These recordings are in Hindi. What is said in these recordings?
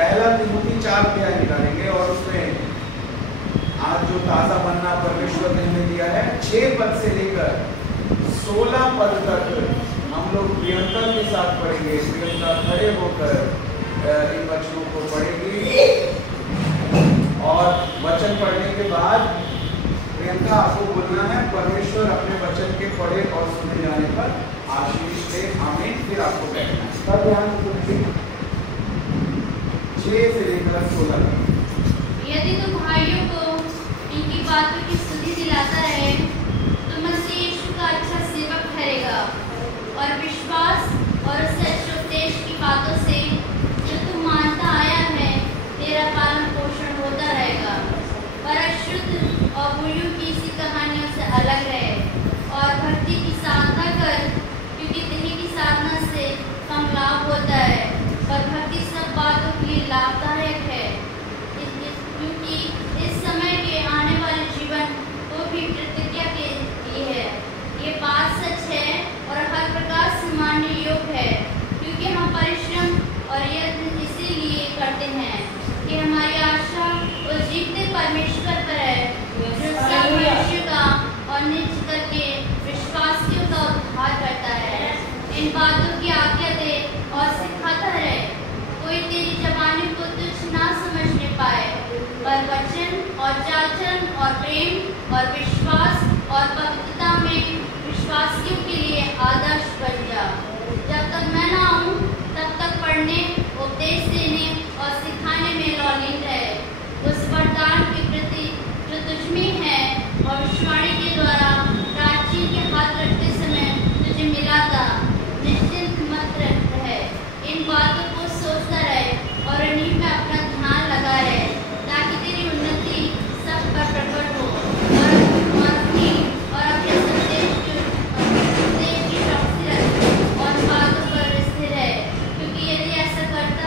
पहला तिमोथी 4 अध्याय निकालेंगे और उसमें आज जो ताजा बनना परमेश्वर ने हमें दिया है 6 पद से लेकर 16 पद तक हम लोग प्रियंका के साथ पढ़ेंगे। प्रियंका खड़े होकर इन वचनों को पढ़ेगी और वचन पढ़ने के बाद प्रियंका आपको बोलना है परमेश्वर अपने वचन के पढ़े और सुने जाने पर आशीष दे। आमीन। फिर आपको बैठना है। सब ध्यान सुनिए 6 से लेकर 16 तक। यदि तू भाइयों को इनकी बातों की स्तुति दिलाता रहे तो मसीह यीशु का अच्छा सेवक ठहरेगा और विश्वास और उससे अच्छे उपदेश की बातों से जो तू मानता आया है तेरा पालन पोषण होता रहेगा। पर अशुद्ध और बुरियों की इसी कहानियों से अलग रहे और भक्ति की साधना कर, क्योंकि देह की साधना से कम लाभ होता है पर भक्ति सब बातों के लिए लाभदायक है, क्योंकि इस समय के आने वाले जीवन को भी प्रतिज्ञा के लिए है। ये बात सच है और हर प्रकार से मानने योग्य है, क्योंकि हम परिश्रम और यत्न इसीलिए करते हैं कि हमारी आशा उस जीवते परमेश्वर पर है जो सब मनुष्य का और निज करके विश्वासियों का उद्धार करता है। इन बातों की आज्ञा दे और सिखाता रहे। कोई तेरी जवानी को तुच्छ ना समझने पाए, पर वचन और चाचरण और प्रेम और विश्वास और पवित्रता में विश्वासियों के लिए आदर्श बन जा। जब तक मैं ना आऊं तब तक पढ़ने, उपदेश देने और सिखाने में लौलीन रहे। उस वरदान के प्रति जो तुझ में है भविष्यवाणी के द्वारा प्राचीन के हाथ रखते समय तुझे मिला था, निश्चिंत मत रहे। इन बातों को सोचता रहे और इन्हीं में अपना ध्यान लगा रहे, ताकि तेरी उन्नति सब पर प्रकट हो और अपने संदेश की चौकसी रखे और बातों पर स्थिर रहे। क्योंकि यदि ऐसा करता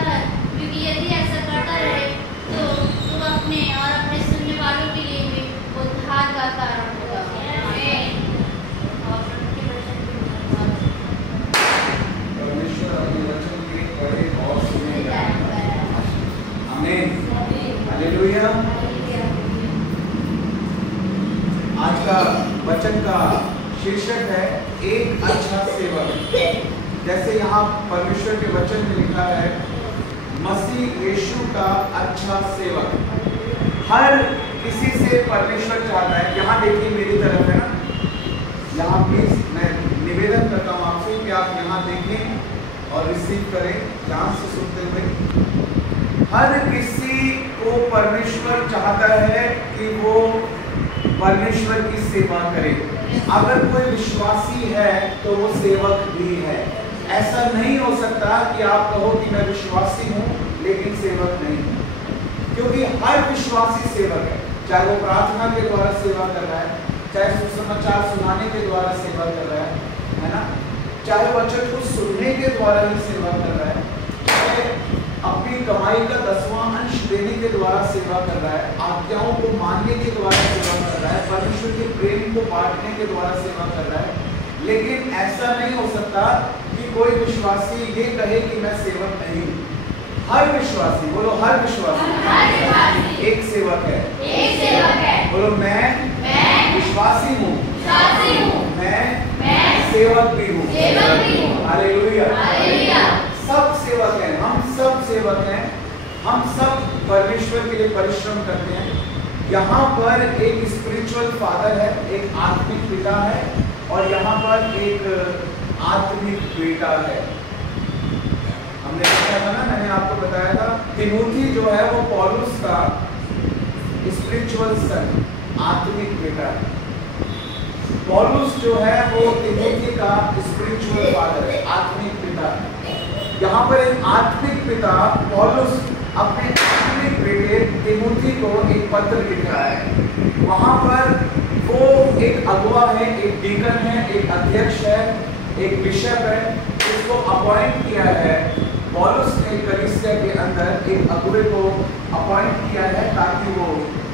रहे तो तू अपने और अपने सुनने वालों के लिए भी उद्धार का कारण होगा। परमेश्वर अपने वचन के पढ़े और सुने जाने। आमीन। हालेलुया। आज का वचन का शीर्षक है एक अच्छा सेवक। जैसे यहाँ परमेश्वर के वचन में लिखा है मसीह यीशु का अच्छा सेवक। हर किसी से परमेश्वर चाहता है। यहाँ देखिए मेरी तरफ है ना, यहाँ प्लीज मैं निवेदन करता हूँ आपसे कि आप यहाँ देखें और रिसीव करें ध्यान से सुनते हुए। हर किसी को परमेश्वर चाहता है कि वो परमेश्वर की सेवा करे। अगर कोई विश्वासी है तो वो सेवक भी है। ऐसा नहीं हो सकता कि आप कहो कि मैं विश्वासी हूँ लेकिन सेवक नहीं हूँ, क्योंकि हर विश्वासी सेवक है। चाहे वो प्रार्थना के द्वारा सेवा कर रहा है, चाहे सुसमाचार सुनाने के द्वारा सेवा कर रहा है ना, चाहे वचन को सुनने के द्वारा ही सेवा कर रहा है, चाहे अपनी कमाई का 10वां अंश देने के द्वारा सेवा कर रहा है, आज्ञाओं को मानने के द्वारा सेवा कर रहा है, परमेश्वर के प्रेम को बांटने के द्वारा सेवा कर रहा है। लेकिन ऐसा नहीं हो सकता कि कोई विश्वासी ये कहे कि मैं सेवक नहीं हूँ। हर विश्वासी, बोलो हर विश्वासी एक सेवक है। एक सेवक है। बोलो मैं विश्वासी हूँ, मैं सेवक भी हूँ। हालेलुया। सब सेवक हैं, हम सब सेवक हैं। हम सब परमेश्वर के लिए परिश्रम करते हैं। यहाँ पर एक स्पिरिचुअल फादर है, एक आत्मिक पिता है और यहाँ पर एक आत्मिक बेटा है। हमने बताया था ना, मैंने आपको बताया था तिमोथी जो है वो पौलुस का स्पिरिचुअल सन, आत्मिक बेटा है। पौलुस जो है वो तिमोथी का स्पिरिचुअल फादर है, आत्मिक पिता है। यहाँ पर एक आत्मिक पिता पौलुस अपने आत्मिक बेटे तिमोथी को एक पत्र लिख रहा है। वहाँ पर वो एक अगुआ है, एक डीकन है, एक अध्यक्ष है, एक बिशप है, इसको अपॉइंट किया है। पौलुस ने कलीसिया के अंदर एक अगुए को अपॉइंट किया है ताकि वो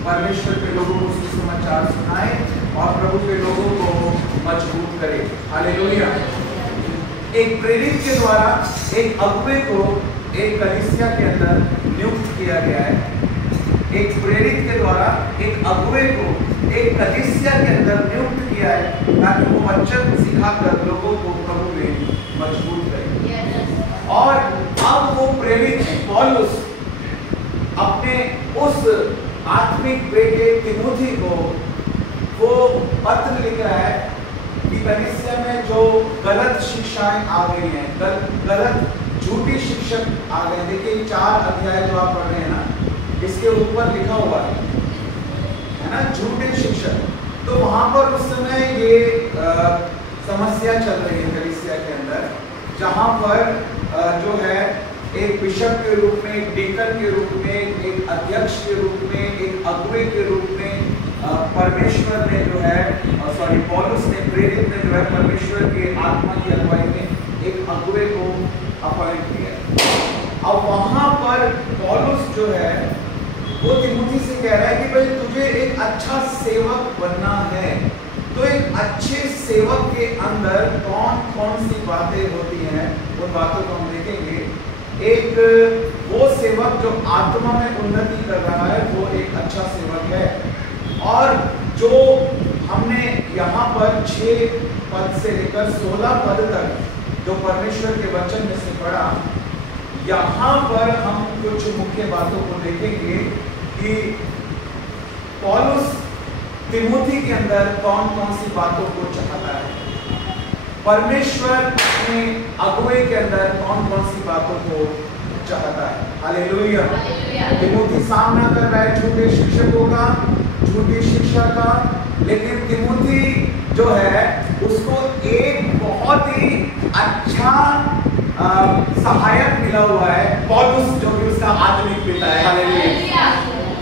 परमेश्वर के लोगों को सुसमाचार सुनाए और प्रभु के लोगों को मजबूत करे। हालेलुया। एक प्रेरित के द्वारा एक अगुए को एक कलीसिया के अंदर नियुक्त दिया गया है, एक प्रेरित के द्वारा एक अगुवे को एक कलीसिया के अंदर नियुक्त किया है ताकि वो वचन सिखाकर लोगों को प्रभु में मजबूत करे। और अब वो प्रेरित पौलुस अपने उस आत्मिक बेटे तिमोथी को वो पत्र लिख रहा है कि कलीसिया में जो गलत शिक्षाएं आ गई हैं, गलत झूठी शिक्षक आ गए। देखिए 4 अध्याय जो आप पढ़ रहे हैं ना, इसके ऊपर लिखा हुआ है ना, झूठे शिक्षक। तो वहां पर उस समय ये समस्या चल रही है कलीसिया के अंदर, जहां पर जो है एक बिशप के रूप में, एक डीकन के रूप में, एक अध्यक्ष के रूप में, एक अगुवे के रूप में परमेश्वर ने जो है पौलुस ने, प्रेरित ने जो है परमेश्वर के आत्मा की अगुवाई में एक अगुवे को अपॉइंट किया। अब वहां पर पौलुस जो है वो तिमोथी से कह रहा है कि भाई तुझे एक अच्छा सेवक बनना है, तो एक अच्छे सेवक के अंदर कौन कौन सी बातें होती हैं, उन बातों को हम देखेंगे। एक वो सेवक जो आत्मा में उन्नति कर रहा है वो एक अच्छा सेवक है। और जो हमने यहाँ पर 6 पद से लेकर 16 पद तक जो परमेश्वर के वचन में से पढ़ा, यहाँ पर हम कुछ मुख्य बातों को देखेंगे कि पौलुस तिमोथी के अंदर कौन कौन सी बातों को चाहता है, परमेश्वर अपने अगुवे के अंदर कौन कौन सी बातों को चाहता है। हालेलुया। तिमोथी सामना कर रहा है झूठे शिक्षकों का, झूठी शिक्षा का, लेकिन तिमोथी जो है उसको एक बहुत ही अच्छा सहायक मिला हुआ है, पौलुस जो कि उसका आत्मिक पिता है। हालेलुया।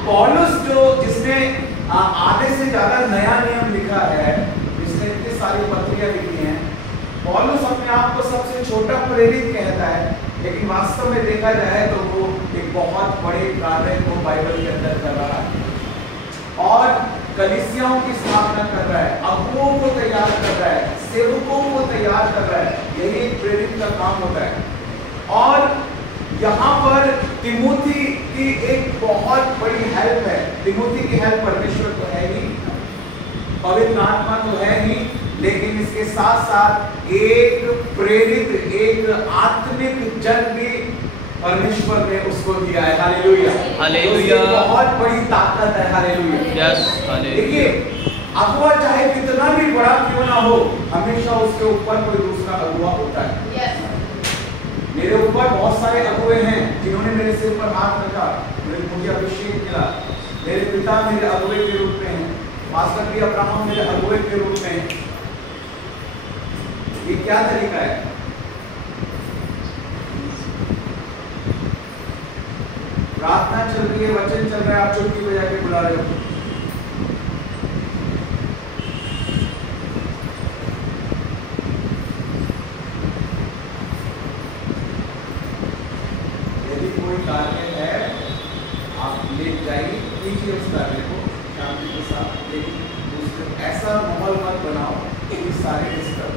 पौलुस जो जिसने आधे से ज्यादा नया नियम लिखा है, जिसने इतनी सारी पत्रियां लिखी हैं, पौलुस अपने आप को सबसे छोटा प्रेरित कहता है, लेकिन वास्तव में देखा जाए तो वो एक बहुत बड़े कार्य को बाइबल के अंदर कर रहा है और कलीसियाओं की स्थापना कर रहा है, अगुवों को तैयार कर रहा है, सेवकों को तैयार कर रहा है। यही एक प्रेरित का काम होता है। और यहाँ पर तिमोथी की एक बहुत बड़ी हेल्प है। तिमोथी की हेल्प परमेश्वर तो है ही, पवित्र आत्मा तो है ही, लेकिन इसके साथ साथ एक प्रेरित, एक आत्मिक जन भी परमेश्वर ने उसको दिया है। हालेलुया। हालेलुया। बहुत बड़ी ताकत है। हालेलुया। यस। देखिए अगुवा चाहे कितना भी बड़ा क्यों ना हो, हमेशा उसके ऊपर कोई दूसरा अगुवा होता है। yes. मेरे ऊपर बहुत सारे अगुवे हैं जिन्होंने मेरे सिर पर हाथ रखा, मुझे अभिषेक मिला। मेरे पिता मेरे अगुवे के रूप में हैं, पास्टर भी अब्राहम मेरे अगुवे के रूप में हैं। ये क्या तरीका है? प्रार्थना चल रही है, वचन चल रहा है, आप चुटकी बजा के बुला रहे हो। यदि कोई कार्य है आप ले जाइए, कीजिए उस कार्य को शांति के साथ, लेकिन ऐसा माहौल मत बनाओ कि सारे डिस्टर्ब।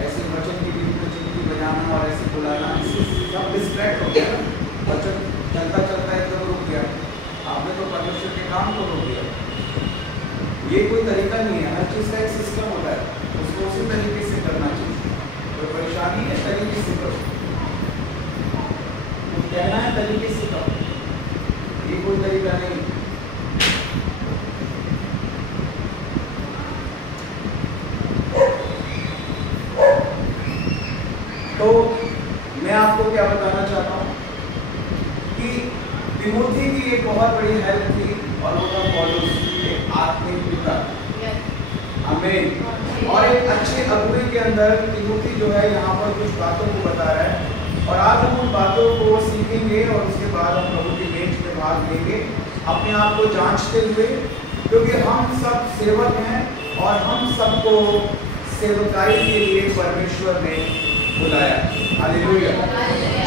ऐसे वचन के बीच में चुटकी बजाना और ऐसे बुलाना, इससे सब डिस्ट्रैक्ट हो गया। वचन चलता चलता एकदम रुक गया, आपने तो परमेश्वर के काम को रोक दिया। ये कोई तरीका नहीं है। हर चीज़ का एक सिस्टम होता है, उसको उसी तरीके से करना चाहिए। कोई परेशानी है, तरीके से करो, कुछ कहना है तरीके से करो, ये कोई तरीका नहीं। तो मैं आपको क्या बताना चाहता हूँ कि तिमोथी की एक बहुत बड़ी हेल्प थी और वो था पौलुस, एक आत्मिक पिता। आमीन। और एक अच्छे अगुवे के अंदर तिमोथी जो है यहाँ पर कुछ बातों को बता रहा है और आज हम उन बातों को सीखेंगे और उसके बाद हम प्रभु की मेज में भाग लेंगे, अपने आप को जांचते हुए, क्योंकि हम सब सेवक हैं और हम सबको सेवकाई के लिए परमेश्वर ने बुलाया। हालेलुया।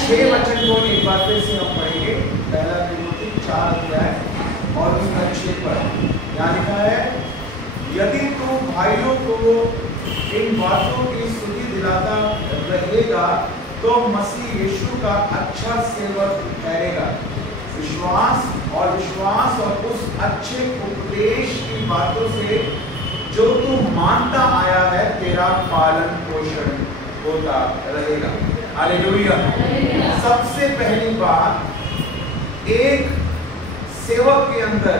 6 वचन को एक बार फिर से हम पढ़ेंगे। पहला तिमोथी 4 अध्याय और उसका 6 पद। यहाँ लिखा है, यदि तू भाइयों को इन बातों की स्तुति दिलाता रहेगा तो मसीह यीशु का अच्छा सेवक ठहरेगा। विश्वास और उस अच्छे उपदेश की बातों से जो तू मानता आया है तेरा पालन पोषण होता रहेगा। हालेलुया। सबसे पहली बात, एक सेवक के अंदर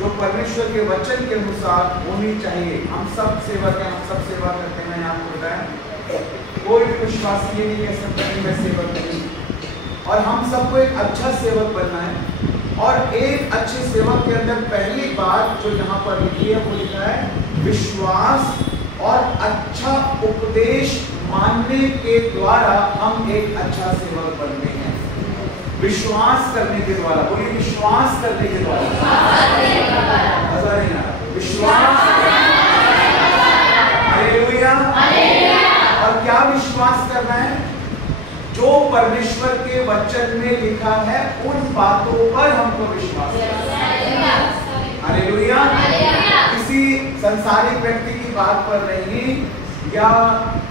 जो परमेश्वर के वचन के अनुसार होनी चाहिए। हम सब सेवक हैं, हम सब सेवा करते हैं। मैंने आपको बताया कोई भी विश्वासी ये नहीं कह सकता कि मैं सेवक नहीं, और हम सबको एक अच्छा सेवक बनना है। और एक अच्छे सेवक के अंदर पहली बात जो यहाँ पर लिखी है वो लिखा है विश्वास और अच्छा उपदेश मानने के द्वारा हम एक अच्छा सेवक बनते हैं। विश्वास करने के द्वारा, बोलिए विश्वास करने के द्वारा। विश्वास, हालेलुया। और क्या विश्वास करना है? जो परमेश्वर के वचन में लिखा है उन बातों पर हमको विश्वास करना है। हालेलुया। किसी संसारिक व्यक्ति की बात पर नहीं, या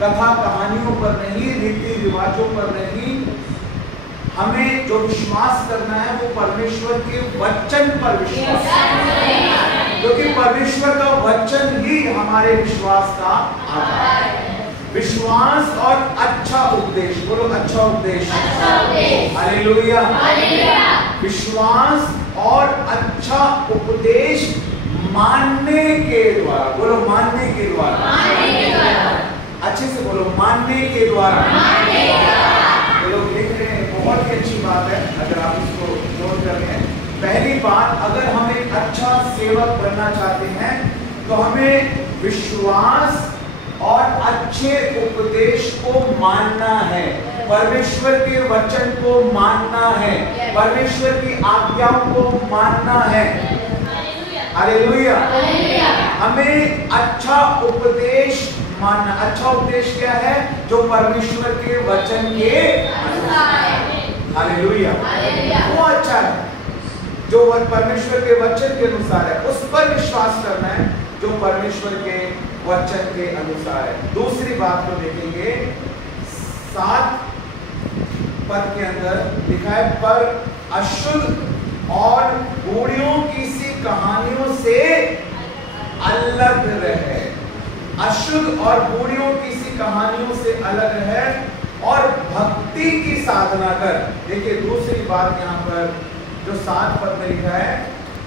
कथा कहानियों पर नहीं, रीति रिवाजों पर नहीं। हमें जो विश्वास करना है वो परमेश्वर के वचन पर विश्वास करना है, क्योंकि परमेश्वर का वचन ही हमारे विश्वास का आधार है। विश्वास और अच्छा उपदेश, बोलो अच्छा उपदेश। हालेलुया। विश्वास और अच्छा उपदेश मानने के द्वारा, बोलो मानने के द्वारा। अच्छे से बोलो, मानने के द्वारा। ये लोग लिख रहे हैं, बहुत ही अच्छी बात है अगर आप इसको नोट कर रहे हैं। पहली बात, अगर हम एक अच्छा सेवक बनना चाहते हैं तो हमें विश्वास और अच्छे उपदेश को मानना है, परमेश्वर के वचन को मानना है, परमेश्वर की आज्ञाओं को मानना है। हालेलुया। हमें अच्छा उपदेश मानना। अच्छा उपदेश क्या है? जो परमेश्वर के वचन के अनुसार है। हालेलुया। वो अच्छा है जो परमेश्वर के वचन के अनुसार है, उस पर विश्वास करना है जो परमेश्वर के वचन के अनुसार है। दूसरी बात को देखेंगे, 7 पद के अंदर लिखा है, पर अशुद्ध और बूढ़ियों की सी कहानियों से अलग रहे। अशुद्ध और बूढ़ियों की सी कहानियों से अलग रहे और भक्ति की साधना कर। देखिए दूसरी बात यहाँ पर जो 7 पद में लिखा है,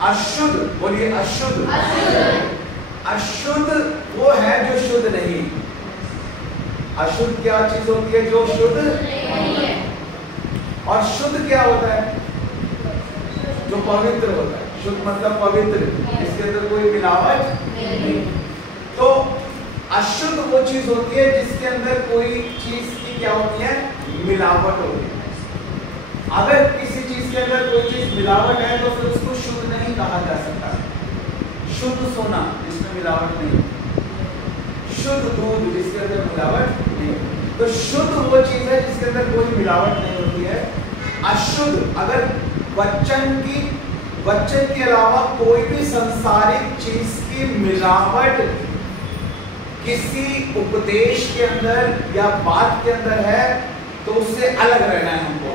अशुद्ध, बोलिए अशुद्ध। अशुद्ध वो है जो शुद्ध नहीं। अशुद्ध क्या चीज होती है? जो शुद्ध नहीं है। और शुद्ध क्या होता है? जो पवित्र होता है। शुद्ध मतलब पवित्र, इसके अंदर कोई मिलावट नहीं। तो अशुद्ध वो चीज होती है जिसके अंदर कोई चीज की क्या होती है? मिलावट होती है। अगर किसी चीज के अंदर कोई चीज मिलावट है तो फिर उसको शुद्ध नहीं कहा जा सकता। शुद्ध सोना जिसमें मिलावट नहीं, शुद्ध दूध जिसके अंदर मिलावट नहीं। तो शुद्ध वो चीज है जिसके अंदर कोई मिलावट नहीं होती है। अशुद्ध अगर वचन के अलावा कोई भी संसारिक चीज की मिलावट किसी उपदेश के अंदर या बात के अंदर है तो उससे अलग रहना है हमको।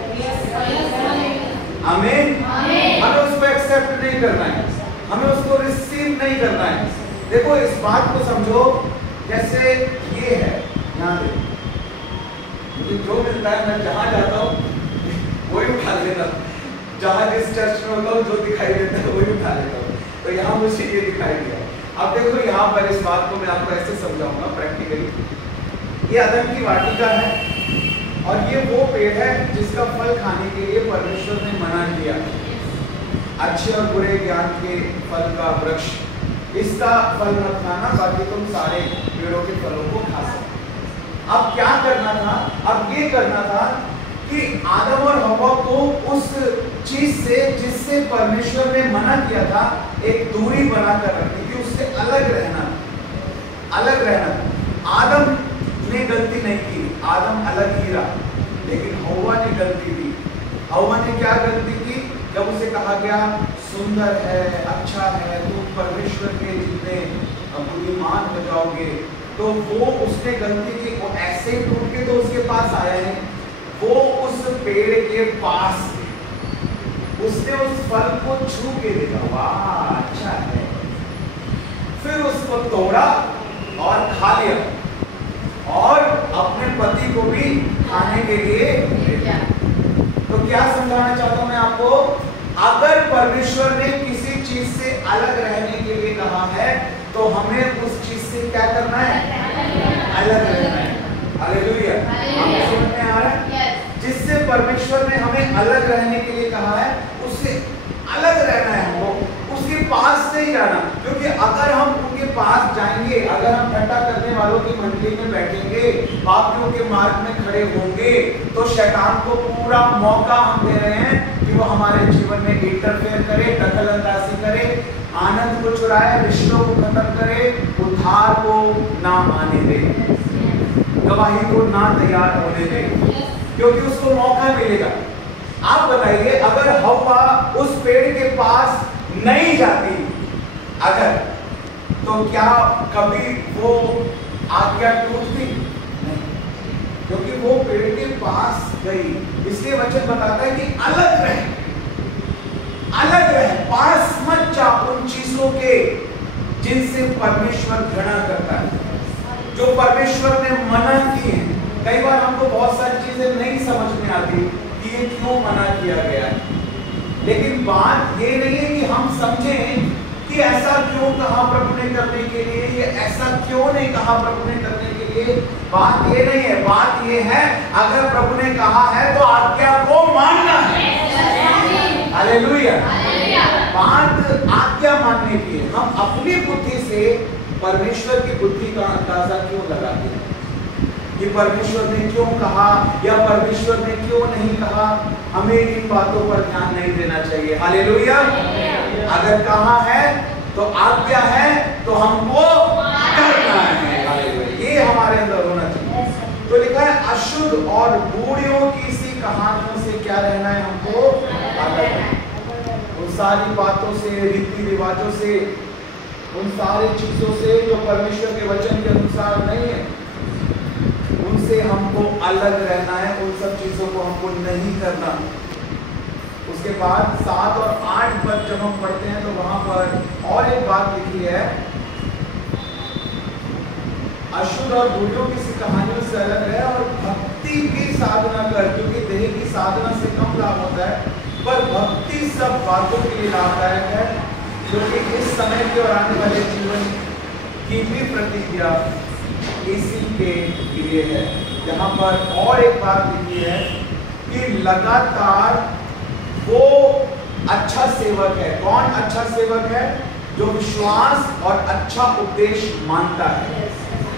आमीन। हमें उसको एक्सेप्ट नहीं करना है, हमें उसको रिसीव नहीं करना है। देखो इस बात को समझो, जैसे ये है, यहाँ देखो, मुझे जो मिलता है मैं जहाँ जाता हूँ वही उठा लेता हूँ। जहाँ जिस चर्च में होता हूँ जो दिखाई देता है वही उठा लेता हूँ। तो यहाँ मुझे ये दिखाई दिया। अब देखो यहाँ पर इस बात को मैं आपको ऐसे समझाऊंगा प्रैक्टिकली। ये अदन की वाटिका है और ये वो पेड़ है जिसका फल खाने के लिए परमेश्वर ने मना किया। अच्छे और बुरे ज्ञान के फल का वृक्ष, इसका फल मत खाना, बाकी तुम सारे पेड़ों के फलों को खा सकते। अब क्या करना था? अब ये करना था कि आदम और हवा को उस चीज से जिससे परमेश्वर ने मना किया था एक दूरी बनाकर रखनी थी, उससे अलग रहना। आदम ने गलती नहीं की, आदम अलग ही रहा, लेकिन हवा ने गलती की। हवा ने क्या गलती की? जब उसे कहा गया सुंदर है, अच्छा है, तुम परमेश्वर के जितने बुद्धिमान हो जाओगे, तो वो उसने गलती की। वो ऐसे टूट के तो उसके पास आया है, वो उस पेड़ के पास थे, उसने उस फल को छू के देखा, वाह अच्छा है, फिर उसको तोड़ा और खा लिया और अपने पति को भी खाने के लिए भेजा। तो क्या समझाना चाहता हूं मैं आपको, अगर परमेश्वर ने किसी चीज से अलग रहने के लिए कहा है तो हमें उस चीज से क्या करना है, अलग रहना है। हालेलुया, आपको समझ में आ रहा है? जिससे परमेश्वर ने हमें अलग रहने के लिए कहा है उससे अलग रहना है हमको, उसके पास नहीं जाना। क्योंकि अगर हम उनके पास जाएंगे, अगर हम ठट्टा करने वालों की मंडली में बैठेंगे, पापियों के मार्ग में खड़े होंगे, तो शैतान को पूरा मौका हम दे रहे हैं कि वो हमारे जीवन में इंटरफेयर करे, दखल अंदाजी करे, आनंद को चुराए, रिश्तों को खत्म करे, उद्धार को ना आने दे, गवाही को ना तैयार होने दे, क्योंकि उसको मौका मिलेगा। आप बताइए, अगर हव्वा उस पेड़ के पास नहीं जाती अगर, तो क्या कभी वो आज्ञा टूटती? नहीं, क्योंकि वो पेड़ के पास गई। इसलिए वचन बताता है कि अलग रहे, अलग रहे, पास मत जा उन चीजों के जिनसे परमेश्वर घृणा करता है, जो परमेश्वर ने मना की है। कई बार हमको बहुत सारी चीजें नहीं समझ में आती कि ये क्यों मना किया गया है, लेकिन बात ये नहीं है कि हम समझें कि ऐसा क्यों कहा प्रभु ने करने के लिए, ये ऐसा क्यों नहीं कहा प्रभु ने करने के लिए। बात ये नहीं है, बात ये है अगर प्रभु ने कहा है तो आज्ञा को मानना है। हालेलुया, बात आज्ञा मानने की है। हम अपनी बुद्धि से परमेश्वर की बुद्धि का अंदाजा क्यों लगाते हैं कि परमेश्वर ने क्यों कहा या परमेश्वर ने क्यों नहीं कहा, हमें इन बातों पर ध्यान नहीं देना चाहिए। हालेलुया, अगर कहा है तो आज्ञा है तो हमको करना है। हालेलुया, ये हमारे अंदर होना चाहिए। तो लिखा है अशुद्ध और बूढ़ियों की सी कहानियों से क्या रहना है, हमको अलग। उन सारी बातों से, रीति रिवाजों से, उन सारी चीजों से जो परमेश्वर के वचन के अनुसार नहीं है, उनसे हमको अलग रहना है, उन सब चीजों को हमको नहीं करना। उसके बाद 7 और 8 पद जब हम पढ़ते हैं तो वहां पर और एक बात लिखी है, अशुद्ध और बूढ़ियों की सी कहानियों से अलग है और भक्ति की साधना कर, क्योंकि देह की साधना से कम लाभ होता है, पर भक्ति सब बातों के लिए लाभदायक है, क्योंकि इस समय के और आने वाले जीवन की भी प्रतिज्ञा इसी के लिए है। यहाँ पर और एक बात लिखी है कि लगातार वो अच्छा सेवक है। कौन अच्छा सेवक है? जो विश्वास और अच्छा उपदेश मानता है।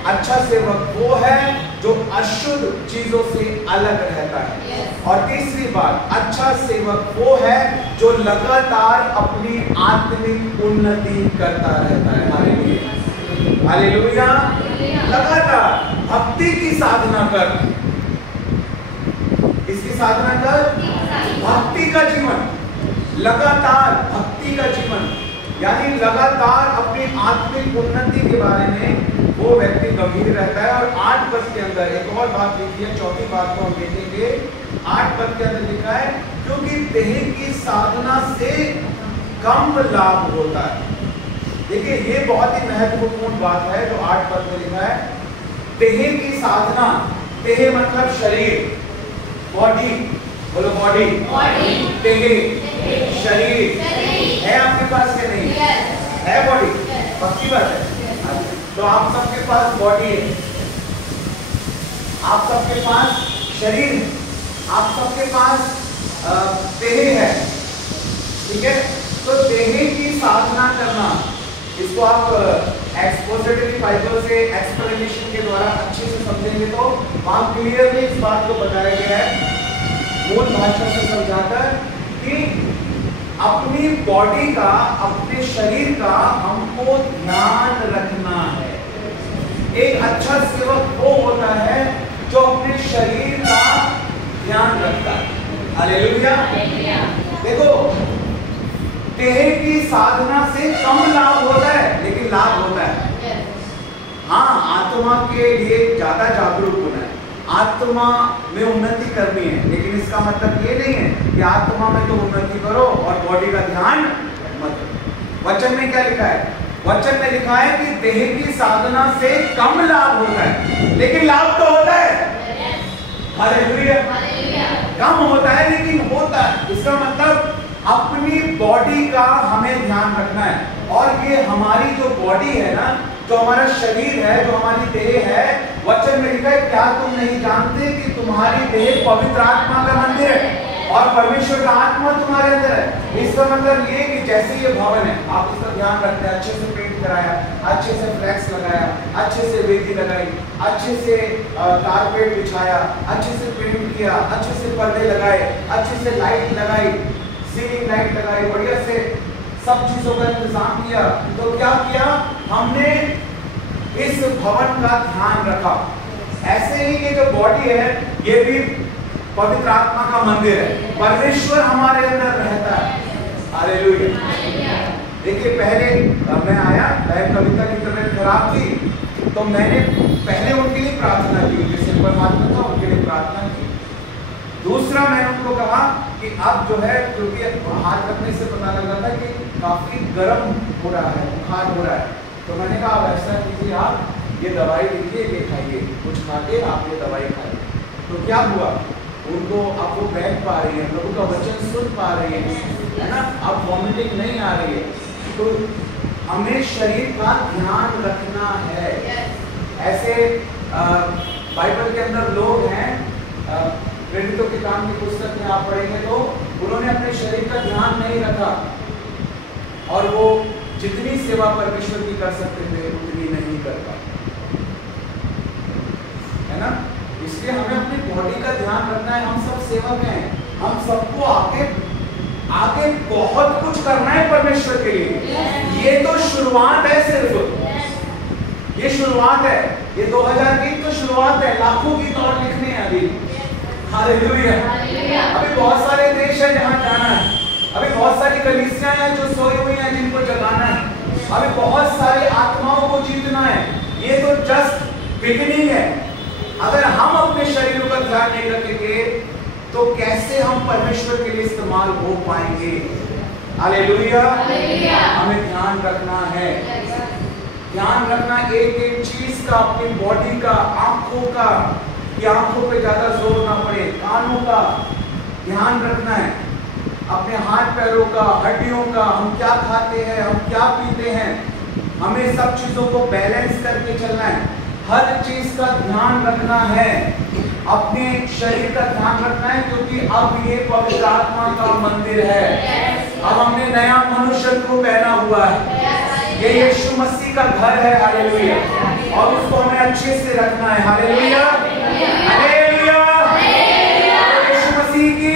अच्छा सेवक वो है जो अशुद्ध चीजों से अलग रहता है। और तीसरी बात, अच्छा सेवक वो है जो लगातार अपनी आत्मिक उन्नति करता रहता है। हालेलुया, हालेलुया, लगातार भक्ति की साधना कर। इसकी साधना कर, भक्ति का जीवन, लगातार भक्ति का जीवन, यानी लगातार अपनी आत्मिक उन्नति के बारे में वो व्यक्ति गंभीर रहता है। और 8 पद के अंदर एक और बात लिखी है, चौथी बात को हम देखेंगे। 8 पद के अंदर लिखा है, क्योंकि देह की साधना से कम लाभ होता है। देखिए, ये बहुत ही महत्वपूर्ण बात है जो 8 पद में लिखा है। देह की साधना, देह मतलब शरीर, बॉडी, बोलो बॉडी, देह, शरीर है आपके पास या नहीं? है बॉडी, पक्की बात है। तो आप सबके पास बॉडी है, आप सबके पास शरीर है, आप सबके पास देह है, ठीक है। तो देह की साधना करना, इसको आप एक्सपोजिटरी बाइबल से एक्सप्लेनेशन के द्वारा अच्छे से समझेंगे तो वहां क्लियरली इस बात को बताया गया है मूल भाषा से समझाकर कि अपनी बॉडी का, अपने शरीर का हमको ध्यान रखना है। एक अच्छा सेवक वो होता है जो अपने शरीर का ध्यान रखता है। हालेलुया। देखो, देह की साधना से कम लाभ होता है, लेकिन लाभ होता है। हाँ, आत्मा के लिए ज्यादा जागरूक होना है, आत्मा में उन्नति करनी है, लेकिन इसका मतलब ये नहीं है कि आत्मा में तो उन्नति करो और बॉडी का ध्यान मत रखो। वचन में क्या लिखा है? वचन में लिखा है कि देह की साधना से कम लाभ होता है, लेकिन लाभ तो होता है। हालेलुया। कम होता है लेकिन होता है। इसका मतलब अपनी बॉडी का हमें ध्यान रखना है। और ये हमारी जो बॉडी है ना, जो हमारा शरीर है, जो हमारी देह है, वचन में लिखा है क्या तुम नहीं जानते कि तुम्हारी देह पवित्र आत्मा का मंदिर है और परमेश्वर का आत्मा तुम्हारे अंदर है। इसका मतलब ये कि जैसे ये भवन है, आप इसका ध्यान रखते हैं, अच्छे से पेंट कराया, अच्छे से फ्लैक्स लगाया, अच्छे से वेदी लगाई, अच्छे से कारपेट बिछाया, अच्छे से पेंट किया, अच्छे से पर्दे लगाए, अच्छे से लाइट लगाई, सीलिंग लाइट लगाई, बढ़िया से सब चीजों का इंतजाम किया। तो क्या किया? हमने इस भवन का ध्यान रखा। ऐसे ही ये जो बॉडी है, ये भी पवित्र आत्मा का मंदिर है। परमेश्वर हमारे अंदर रहता है। हालेलुया। देखिए, पहले मैं आया, बहन कविता की तबीयत खराब थी, तो मैंने पहले उनके लिए प्रार्थना की, उनके सिर पर हाथ रखा, उनके लिए प्रार्थना की। दूसरा मैंने उनको कहा कि अब जो है, क्योंकि हाथ रखने से पता लग रहा था कि काफी गर्म हो रहा है, बुखार हो रहा है, तो मैंने कहा अब ऐसा कीजिए, आप ये दवाई लीजिए, ये खाइए, कुछ खा के आप ये दवाई खाइए। तो क्या हुआ? उनको अब वो बैठ पा रही है, प्रभु का वचन सुन पा रही है ना, अब वॉमिटिंग नहीं आ रही है। तो हमें शरीर का ध्यान रखना है। ऐसे बाइबल के अंदर लोग हैं, प्रेरितों के काम की पुस्तक में आप पढ़ेंगे तो उन्होंने अपने शरीर का ध्यान नहीं रखा और वो जितनी सेवा परमेश्वर की कर सकते थे उतनी नहीं कर पाए, है ना। इसलिए हमें अपनी बॉडी का ध्यान रखना है। हम सब सेवक हैं, हम सबको आगे बहुत कुछ करना है परमेश्वर के लिए। ये तो शुरुआत है, सिर्फ ये शुरुआत है। ये 2000 गीत तो शुरुआत है, लाखों गीत और लिखने हैं अभी। हालेलुया। अभी बहुत सारे देश हैं जहां जाना है, अभी बहुत सारी कलीसियां हैं जो सोई हुई हैं जिनको जगाना है, अभी बहुत सारी आत्माओं को जीतना है। ये तो जस्ट बिगिनिंग है। अगर हम अपने शरीरों का ध्यान नहीं रखेंगे तो कैसे हम परमेश्वर के लिए इस्तेमाल हो पाएंगे? हालेलुया। हमें ध्यान रखना है, ध्यान रखना एक एक चीज का, अपनी बॉडी का, आंखों का, कि आंखों पे ज्यादा जोर ना पड़े, कानों का ध्यान रखना है, अपने हाथ पैरों का, हड्डियों का, हम क्या खाते हैं, हम क्या पीते हैं, हमें सब चीजों को बैलेंस करके चलना है। हर चीज का ध्यान रखना है, अपने शरीर का ध्यान रखना है, क्योंकि अब ये पवित्र आत्मा का मंदिर है। अब हमने नया मनुष्य को पहना हुआ है, ये यीशु मसीह का घर है। हालेलुया। और उसको हमें अच्छे से रखना है। हालेलुया, हालेलुया, यीशु मसीह की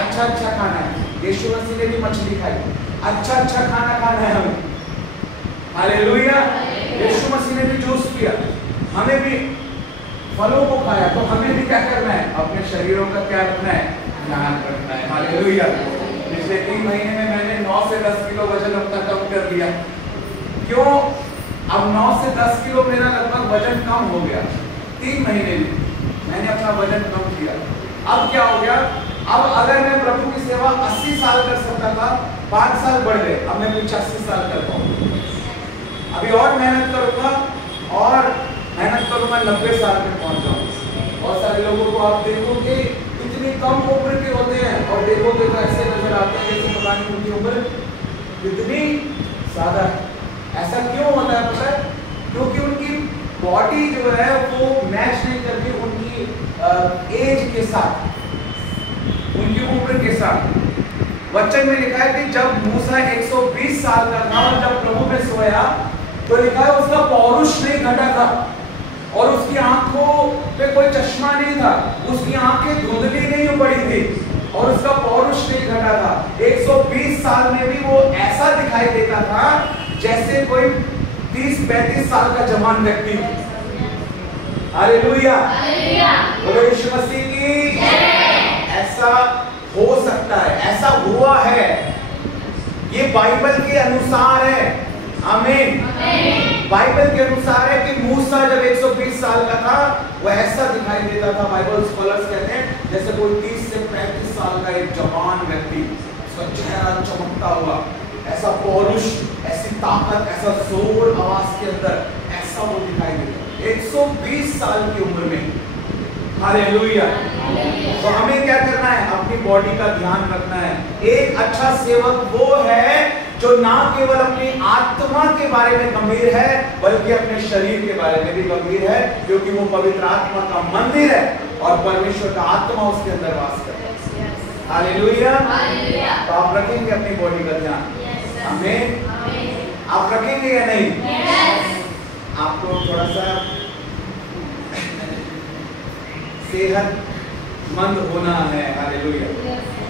अच्छा खाना है। यीशु मसीह ने भी मछली खाई, अच्छा खाना खाना है हमें। हालेलुया। यीशु मसीह ने भी जूस पिया, हमें भी फलों को खाया, तो हमें भी क्या करना है? अपने शरीरों का क्या रखना है? ध्यान रखना है। हालेलुया। पिछले 3 महीने में मैंने 9 से 10 किलो वजन अपना कम कर दिया। क्यों? अब 9 से 10 किलो मेरा लगभग वजन कम हो गया। 3 महीने में मैंने अपना वजन कम किया। अब क्या हो गया? अब अगर मैं प्रभु की सेवा 80 साल कर सकता था, 5 साल बढ़ गए, अब मैं 85 साल कर पाऊँ। अभी और मेहनत करूंगा और मेहनत करूंगा, 90 साल में पहुंच जाऊंगा। बहुत सारे लोगों को आप देखोगे इतनी कम उम्र के होते हैं और देखोगे तो ऐसे नजर आते हैं जैसे पता नहीं उनकी उम्र कितनी ज्यादा है। ऐसा क्यों होता है पता है? क्योंकि उनकी बॉडी जो है वो मैच नहीं करती उनकी एज के साथ, उनकी उम्र के साथ। वचन में लिखा है कि जब मूसा 120 साल का था और जब प्रभु में सोया तो लिखा है उसका पौरुष नहीं घटा था और उसकी आंखों पे कोई चश्मा नहीं था, उसकी आंखें धुंधली नहीं पड़ी थी और उसका पौरुष नहीं घटा था। 120 साल में भी वो ऐसा दिखाई देता था जैसे कोई 30-35 साल का जवान व्यक्ति। हालेलुया, बोलो यीशु मसीह की जय। ऐसा हो सकता है, ऐसा हुआ है, ये बाइबल के अनुसार है। आमीन। बाइबल के अनुसार है कि मूसा जब 120 साल का था वो ऐसा दिखाई देता था, बाइबल स्कॉलर्स कहते हैं जैसे कोई 30 से 35 साल का एक जवान व्यक्ति, उसका चेहरा चमकता हुआ, ऐसा पौरुष, ऐसी ताकत, ऐसा जोर आवाज के अंदर, ऐसा वो दिखाई देता 120 साल की उम्र में। हालेलुया। तो हमें क्या करना है? अपनी बॉडी का ध्यान रखना है। एक अच्छा सेवक वो है जो ना केवल अपनी आत्मा के बारे में गंभीर है बल्कि अपने शरीर के बारे में भी गंभीर है, क्योंकि वो पवित्र आत्मा का मंदिर है और परमेश्वर का आत्मा उसके अंदर वास करता है। हालेलुया। तो आप रखेंगे अपनी बॉडी का ध्यान? आमीन। आप रखेंगे या नहीं? आपको थोड़ा सा सेहतमंद होना है। हालेलुया।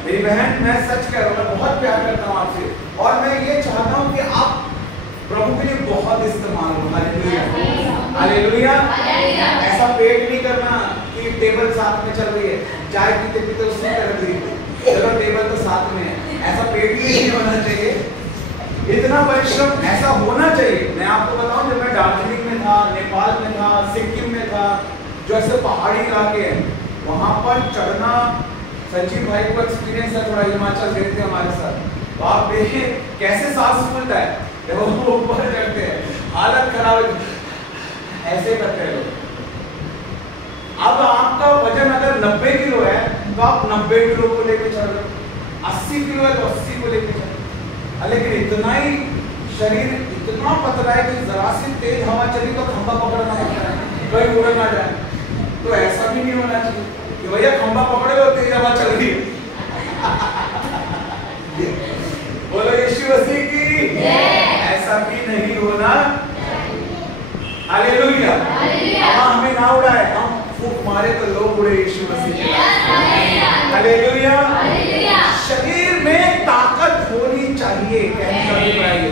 मेरी बहन, मैं सच कह रहा हूँ, मैं बहुत प्यार करता हूँ आपसे और मैं ये चाहता हूँ कि आप प्रभु के लिए बहुत इस्तेमाल हो। हालेलुया। हालेलुया। ऐसा पेट नहीं करना कि टेबल साथ में चल रही है, चाय पीते पीते उसमें कर दी, चलो टेबल तो साथ में है, ऐसा पेट भी नहीं होना चाहिए। इतना परिश्रम ऐसा होना चाहिए। मैं आपको बताऊं, जब मैं दार्जिलिंग में था, नेपाल में था, सिक्किम में था, जो ऐसे पहाड़ी इलाके हैं वहां पर चढ़ना, संजीव भाई को एक्सपीरियंस है, थोड़ा हिमाचल गए थे हमारे साथ, तो आप देखिए कैसे सांस फूलता है जब वो ऊपर चढ़ते हैं, हालत खराब ऐसे करते हैं लोग। अब आपका वजन अगर 90 किलो है तो आप 90 किलो को लेकर चल रहे हो, 80 किलो है तो 80 को लेकर चल रहे हो, लेकिन इतना ही शरीर इतना पतला है कि जरा सी तेज हवा चली तो खंभा पकड़ना पड़ता है, कहीं उड़ ना जाए। तो ऐसा भी नहीं होना चाहिए कि भैया खंभा पकड़े लो, तेज हवा चल रही है। बोलो यीशु मसीह की ऐसा भी नहीं होना। हालेलुया। हमें ना उड़ाए, हम फूंक मारे तो लोग उड़े यीशु मसीह के। हालेलुया। शरीर में ताकत होनी चाहिए, कहने का अभिप्राय है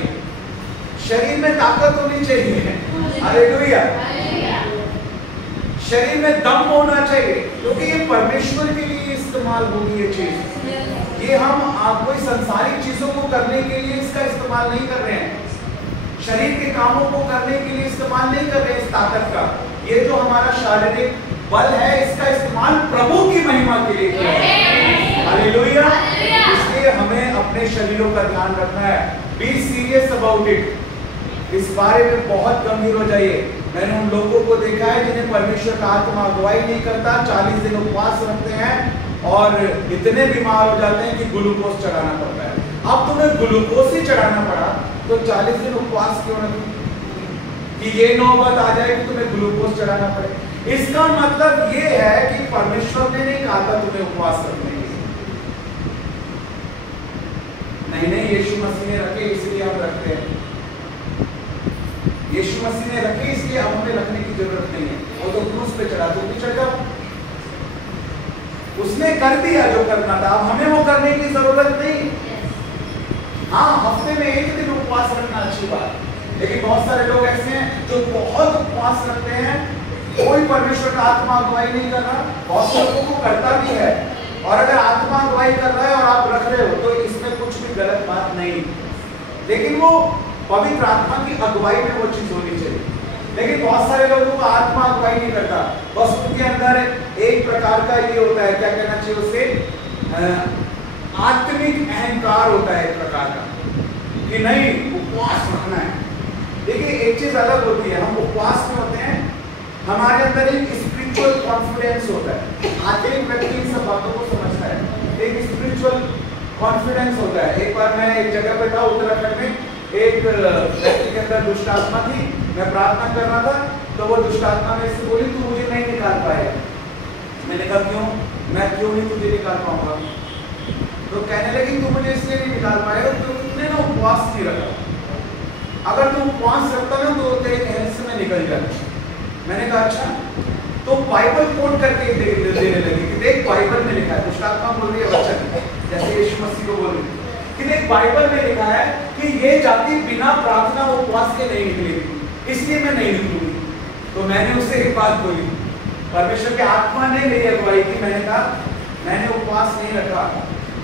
शरीर में ताकत होनी चाहिए। हालेलुया। शरीर में दम होना चाहिए, क्योंकि ये परमेश्वर के लिए इस्तेमाल होगी ये चीज। ये हम कोई संसारिक चीजों को करने के लिए इसका इस्तेमाल नहीं कर रहे हैं, शरीर के कामों को करने के लिए इस्तेमाल नहीं कर रहे हैं इस ताकत का। ये जो हमारा शारीरिक बल है इसका इस्तेमाल प्रभु की महिमा के लिए किया है। हालेलुया। इसलिए हमें अपने शरीरों का ध्यान रखना है। Be serious about it. इस बारे में बहुत गंभीर हो जाइए। मैंने उन लोगों को देखा है जिन्हें परमेश्वर का आत्मा अगुवाई नहीं करता, 40 दिन उपवास रखते हैं और इतने बीमार हो जाते हैं कि ग्लूकोज चढ़ाना पड़ता है। अब तुम्हें ग्लूकोज ही चढ़ाना पड़ा तो 40 दिन उपवास क्यों नहीं? कि ये नौबत आ जाए कि तुम्हें ग्लूकोज चढ़ाना पड़े। इसका मतलब ये है कि परमेश्वर ने नहीं कहा था तुम्हें उपवास रखने के लिए। नहीं, यीशु मसीह ने रखे इसलिए हम रखते हैं। यीशु मसीह ने रखे इसलिए अब हमें रखने की जरूरत नहीं है। वो तो क्रूस पे चढ़ा, तुम भी चढ़ जाओ। उसने कर दिया जो करना था, अब हमें वो करने की जरूरत नहीं। हाँ, हफ्ते में एक दिन उपवास रखना अच्छी बात, लेकिन बहुत सारे लोग ऐसे हैं जो बहुत उपवास रखते हैं, कोई परमेश्वर का आत्मा अगुवाई नहीं कर रहा। बहुत से लोगों को करता भी है, और अगर आत्मा अगुवाई कर रहा है और आप रख रहे हो तो इसमें कुछ भी गलत बात नहीं, लेकिन वो पवित्र आत्मा की अगुवाई में वो चीज होनी चाहिए। लेकिन बहुत सारे लोगों को आत्मा अगुवाई नहीं करता, बस उनके अंदर एक प्रकार का ये होता है, क्या कहना चाहिए उसे, आत्मिक अहंकार होता है एक प्रकार का, कि नहीं उपवास रखना है। देखिए एक चीज अलग होती है, हम उपवास में होते हैं, हमारे अंदर एक स्पिरिचुअल कॉन्फिडेंस होता है। आत्मिक व्यक्ति इन सब बातों को समझता है, एक स्पिरिचुअल कॉन्फिडेंस होता है। एक बार मैं एक जगह पे था उत्तराखंड में, एक व्यक्ति के अंदर दुष्ट आत्मा थी, मैं प्रार्थना कर रहा था तो वो दुष्ट आत्मा मेरे से बोली तू मुझे नहीं निकाल पाएगा। मैंने कहा क्यों? मैं क्यों नहीं तुझे निकाल पाऊंगा? तो कहने लगी तू मुझे इसलिए नहीं निकाल पाएगा क्योंकि तूने ना उपवास नहीं रखा। अगर तू उपवास रखता ना तो तेरे हेल्थ से मैं निकल जाता। मैंने कहा अच्छा, तो बाइबल कोट करके देने लगी कि देख बाइबल में लिखा है, दुष्ट आत्मा बोल रही है वचन, जैसे यीशु मसीह को बोल रही है कि देख बाइबल में लिखा है कि ये जाति बिना प्रार्थना उपवास के नहीं निकलेगी, इसलिए मैं नहीं निकलूंगी। तो मैंने उससे एक बात बोली, परमेश्वर के आत्मा ने मेरी अगुवाई की। मैंने कहा मैंने उपवास नहीं रखा,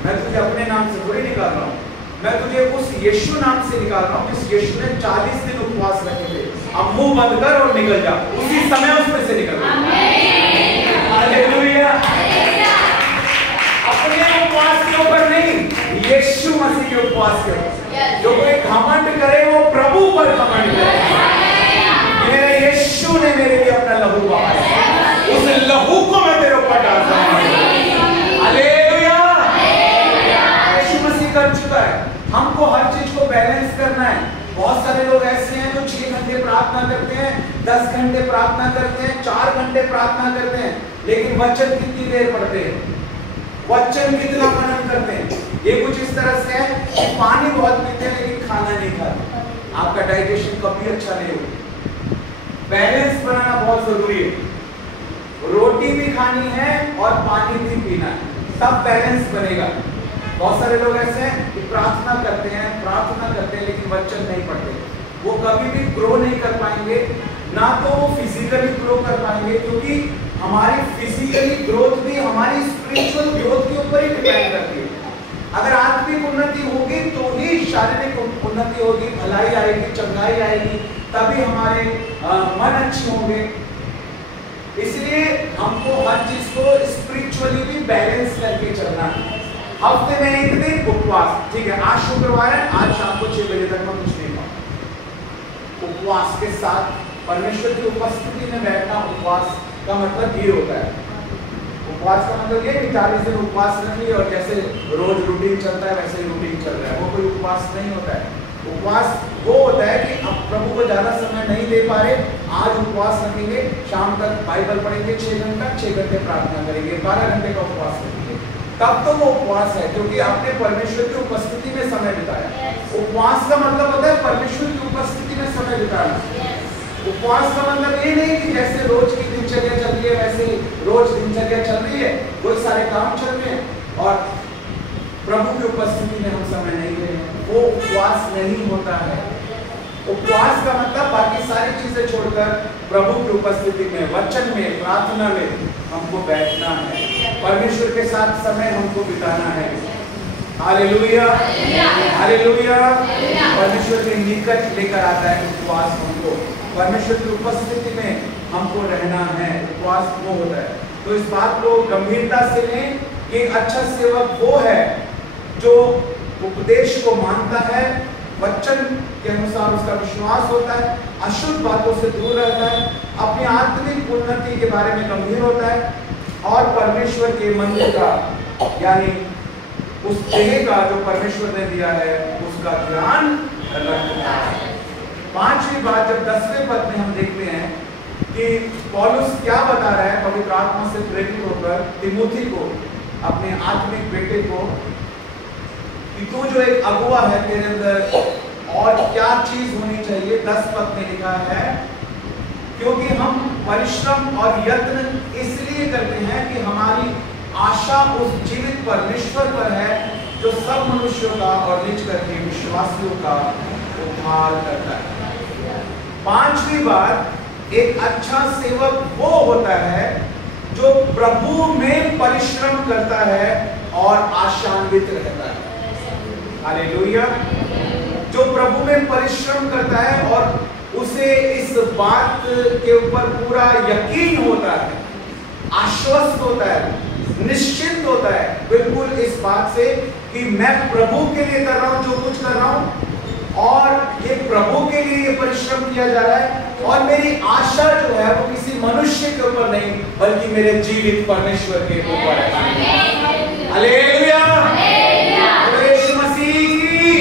मैं तुझे अपने नाम से थोड़ी निकाल रहा हूँ, मैं तुझे उस यीशु नाम से निकाल रहा हूँ जिस यीशु ने 40 दिन उपवास रखे थे। अब मुंह बंद कर और निकल जा, उसी समय उसमें से निकल जा। हालेलुया। अपने उपवास के ऊपर नहीं, यीशु मसीह के उपवास के ऊपर। जो कोई घमंड करे वो प्रभु पर घमंड करे। मेरे यीशु ने मेरे लिए अपना लहू बहाया, उस लहू को मैं तेरे ऊपर डालता हूं। हालेलुया। यीशु मसीह कर चुका है। हमको हर चीज को बैलेंस करना है। बहुत सारे लोग ऐसे हैं जो 6 घंटे प्रार्थना करते हैं, 10 घंटे प्रार्थना करते हैं, 4 घंटे प्रार्थना करते हैं, लेकिन वचन कितनी देर पढ़ते हैं, वचन कितना मनन करते हैं। ये कुछ इस तरह से है कि पानी बहुत पीते हैं लेकिन खाना नहीं खाते। आपका डाइजेशन कभी अच्छा नहीं होगा। बैलेंस बनाना बहुत जरूरी है। रोटी भी खानी है और पानी भी पीना है, तब बैलेंस बनेगा। बहुत सारे लोग ऐसे हैं कि प्रार्थना करते हैं लेकिन वचन नहीं पढ़ते। वो कभी भी ग्रो नहीं कर पाएंगे, ना तो वो फिजिकली ग्रो कर पाएंगे, क्योंकि हमारी फिजिकली ग्रोथ भी हमारी स्पिरिचुअल ग्रोथ के ऊपर ही डिपेंड करती है। अगर आत्मिक उन्नति होगी तो ही शारीरिक उन्नति होगी, भलाई आएगी, चंगाई आएगी, तभी हमारे मन अच्छे होंगे। इसलिए हमको हर चीज को स्पिरिचुअली भी बैलेंस करके चलना है। हफ्ते में एक दिन उपवास, ठीक है, आज शुक्रवार है, आज शाम को 6 बजे तक मैं कुछ नहीं खाऊंगा। उपवास के साथ परमेश्वर की उपस्थिति में बैठना, उपवास का मतलब ये होता है। उपवास का मतलब ये कि 40 दिन उपवास रख लिए और जैसे रोज रूटीन चलता है वैसे ही रूटीन चल रहा है, वो कोई उपवास नहीं होता है। उपवास वो होता है कि अब प्रभु को ज्यादा समय नहीं दे पा रहे, आज उपवास रखेंगे, शाम तक बाइबल पढ़ेंगे 6 घंटा, 6 घंटे प्रार्थना करेंगे, 12 घंटे का उपवास करेंगे, तब तो वो उपवास है, क्योंकि आपने परमेश्वर की उपस्थिति में समय बिताया। उपवास का मतलब होता है परमेश्वर की उपस्थिति में समय बिताना। उपवास का मतलब ये नहीं कि जैसे रोज की दिनचर्या चल रही है वैसे रोज दिनचर्या चल रही है, बहुत सारे काम चल रहे हैं और प्रभु की उपस्थिति में हम समय नहीं दे रहे हैं, वो उपवास नहीं होता है। उपवास का मतलब बाकी सारी चीजें छोड़कर प्रभु की उपस्थिति में, वचन में, प्रार्थना में हमको बैठना है, परमेश्वर के साथ समय हमको बिताना है। Hallelujah, hallelujah. परमेश्वर के निकट लेकर आता है उपवास हमको, परमेश्वर की उपस्थिति में हमको रहना है, उपवास वो होता है। तो इस बात को गंभीरता से लें कि अच्छा सेवक वो है जो उपदेश को मानता है, वचन के अनुसार उसका विश्वास होता है, अशुद्ध बातों से दूर रहता है, अपनी आत्मिक उन्नति के बारे में गंभीर होता है और परमेश्वर के मंदिर का यानी उस देह का जो परमेश्वर ने दिया है उसका ध्यान रखता है। 5वीं बात, जब 10वें पद में हम देखते हैं कि पौलुस क्या बता रहा है पवित्र आत्मा से प्रेरित होकर तिमोथी को, अपने आत्मिक बेटे को, कि तू जो एक अगुआ है तेरे अंदर और क्या चीज होनी चाहिए। 10 पद में लिखा है, क्योंकि हम परिश्रम और यत्न इसलिए करते हैं कि हमारी आशा उस जीवित परमेश्वर पर है जो सब मनुष्यों का और निज करके विश्वासियों का उद्धार करता है। 5वीं बात, एक अच्छा सेवक वो होता है जो प्रभु में परिश्रम करता है और आशान्वित रहता है। हालेलुया। जो प्रभु में परिश्रम करता है और उसे इस बात के ऊपर पूरा यकीन होता है, आश्वस्त होता है, निश्चिंत होता है बिल्कुल इस बात से कि मैं प्रभु के लिए कर रहा हूं जो कुछ कर रहा हूं और ये प्रभु के लिए ये परिश्रम किया जा रहा है और मेरी आशा जो है वो किसी मनुष्य के ऊपर नहीं बल्कि मेरे जीवित परमेश्वर के ऊपर है। हालेलुया, यीशु मसीह की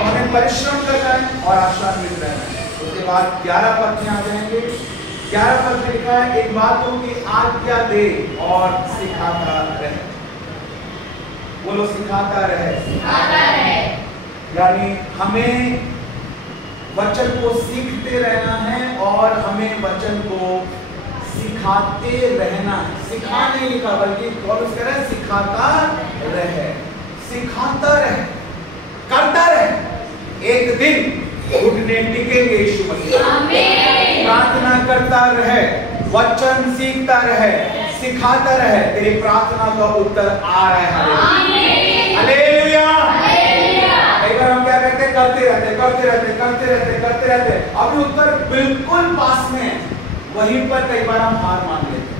हमें परिश्रम करना है और आशान्वित रहना है। उसके बाद 11 पद में आ जाएंगे। 11 पद में लिखा है, इन बातों की आज्ञा दे और सिखाता रहे। बोलो सिखाता रहे। यानी हमें वचन को सीखते रहना है और हमें वचन को सिखाते रहना है। सिखा नहीं लिखा बल्कि पौलुस कह रहा है सिखाता रहे, सिखाता रहे, करता रहे। एक दिन घुटने टिकेंगे यीशु मसीह। प्रार्थना करता रहे, वचन सीखता रहे, सिखाता रहे, तेरी प्रार्थना का उत्तर आ रहा है। हालेलुया। कई बार हम क्या करते हैं, करते रहते। अभी उत्तर बिल्कुल पास में है, वहीं पर कई बार हम हार मान लेते हैं,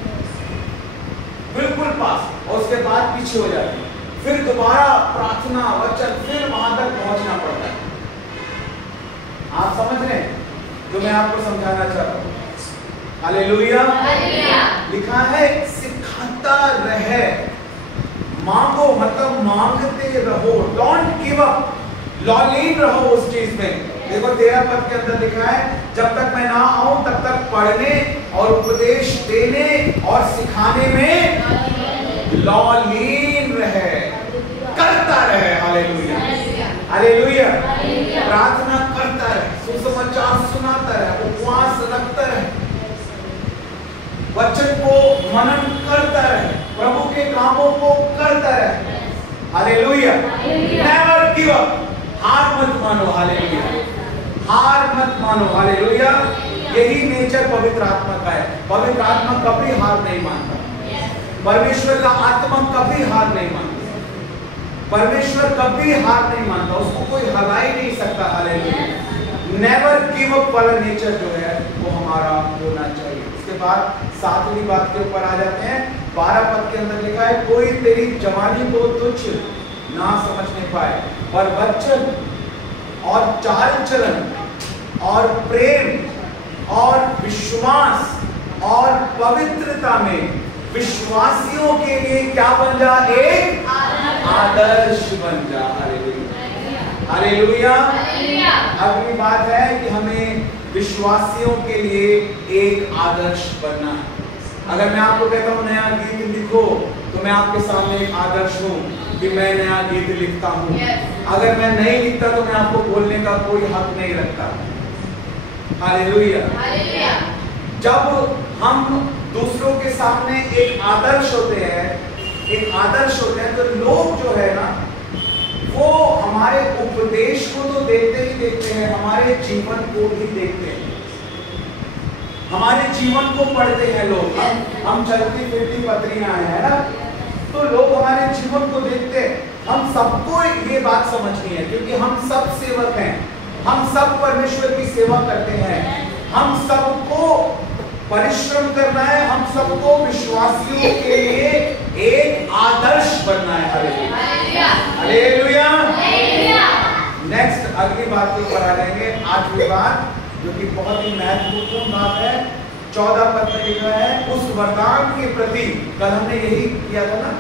बिल्कुल पास, और उसके बाद पीछे हो जाते हैं। फिर दोबारा प्रार्थना वचन, फिर वहां तक पहुंचना पड़ता है। आप समझ रहे हैं जो मैं आपको समझाना चाहता हूं? हालेलुया। लिखा है सिखाता रहे, मांगो मतलब मांगते रहो, डोंट गिव अप, लॉलीन रहो उस चीज में। देखो 13 पद के अंदर लिखा है, जब तक मैं ना आऊं तब तक पढ़ने और उपदेश देने और सिखाने में लॉलीन रहे, करता रहे। Hallelujah, hallelujah. प्रार्थना करता रहे, सुसमाचार सुनाता रहे, उपवास रखता रहे, वचन को मनन करता रहे, प्रभु के कामों को करता रहे। हालेलुया। नेवर गिव अप, हार मत मानो। हालेलुया, हार मत मानो। हालेलुया। यही नेचर पवित्र आत्मा का है। पवित्र आत्मा कभी हार नहीं मानता। परमेश्वर का आत्मा कभी हार नहीं मानता। परमेश्वर कभी हार नहीं मानता, उसको कोई हरा ही नहीं सकता। हालेलुया। नेवर गिव अप वाला नेचर जो है वो हमारा होना चाहिए। इसके बाद 7वीं बात के ऊपर आ जाते हैं। 12 पद के अंदर लिखा है, कोई तेरी जवानी को तुच्छ ना समझने पाए, पर वचन और चाल चलन और प्रेम और विश्वास और पवित्रता में विश्वासियों के लिए क्या बन जा, एक आदर्श बन जा। Hallelujah, hallelujah. अगली बात है कि हमें विश्वासियों के लिए एक आदर्श बनना है। अगर मैं आपको कहता हूँ नया गीत लिखो, तो मैं आपके सामने एक आदर्श हूँ कि मैं नया गीत लिखता हूँ। अगर मैं नहीं लिखता तो मैं आपको बोलने का कोई हक नहीं रखता। Hallelujah, hallelujah. जब हम दूसरों के सामने एक आदर्श होते हैं, तो लोग जो है ना वो हमारे उपदेश को तो देखते ही देखते हैं, हमारे जीवन को भी देखते हैं, हमारे जीवन को पढ़ते हैं लोग। हम चलती फिरती पत्रियां हैं ना, तो लोग हमारे जीवन को देखते हैं। हम सबको ये बात समझनी है, क्योंकि हम सब सेवक हैं, हम सब परमेश्वर की सेवा करते हैं, हम सबको परिश्रम करना है, हम सबको विश्वासियों के लिए एक आदर्श बनना है। Hallelujah, hallelujah, hallelujah. नेक्स्ट अगली बात के ऊपर आ जाएंगे। 8वीं बात जो कि बहुत ही महत्वपूर्ण बात है, 14 पद में लिखा है, उस वरदान के प्रति, कल हमने यही किया था ना,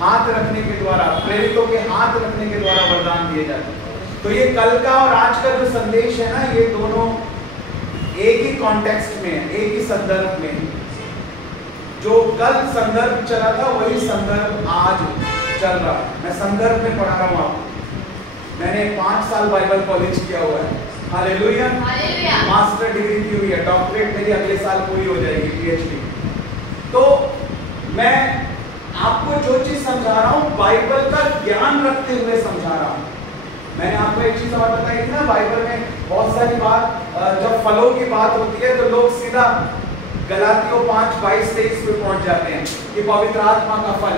हाथ रखने के द्वारा, प्रेरितों के हाथ रखने के द्वारा वरदान दिए जाते हैं। तो ये कल का और आज का जो संदेश है ना, ये दोनों एक ही कॉन्टेक्स्ट में, एक ही संदर्भ में। जो कल संदर्भ चला था वही संदर्भ आज चल रहा है। मैं संदर्भ में पढ़ा रहा हूँ आपको। मैंने 5 साल बाइबल कॉलेज किया हुआ है। Hallelujah, hallelujah. मास्टर डिग्री की हुई है, डॉक्टरेट मेरी अगले साल पूरी हो जाएगी, पीएचडी। तो मैं आपको जो चीज समझा रहा हूँ बाइबल का ज्ञान रखते हुए समझा रहा हूँ। मैंने आपको एक चीज और बताई थी ना, बाइबल में बहुत सारी बात, जब फलों की बात होती है तो लोग सीधा गलातियों 5:22-23 पे पहुंच जाते हैं कि पवित्र आत्मा का फल।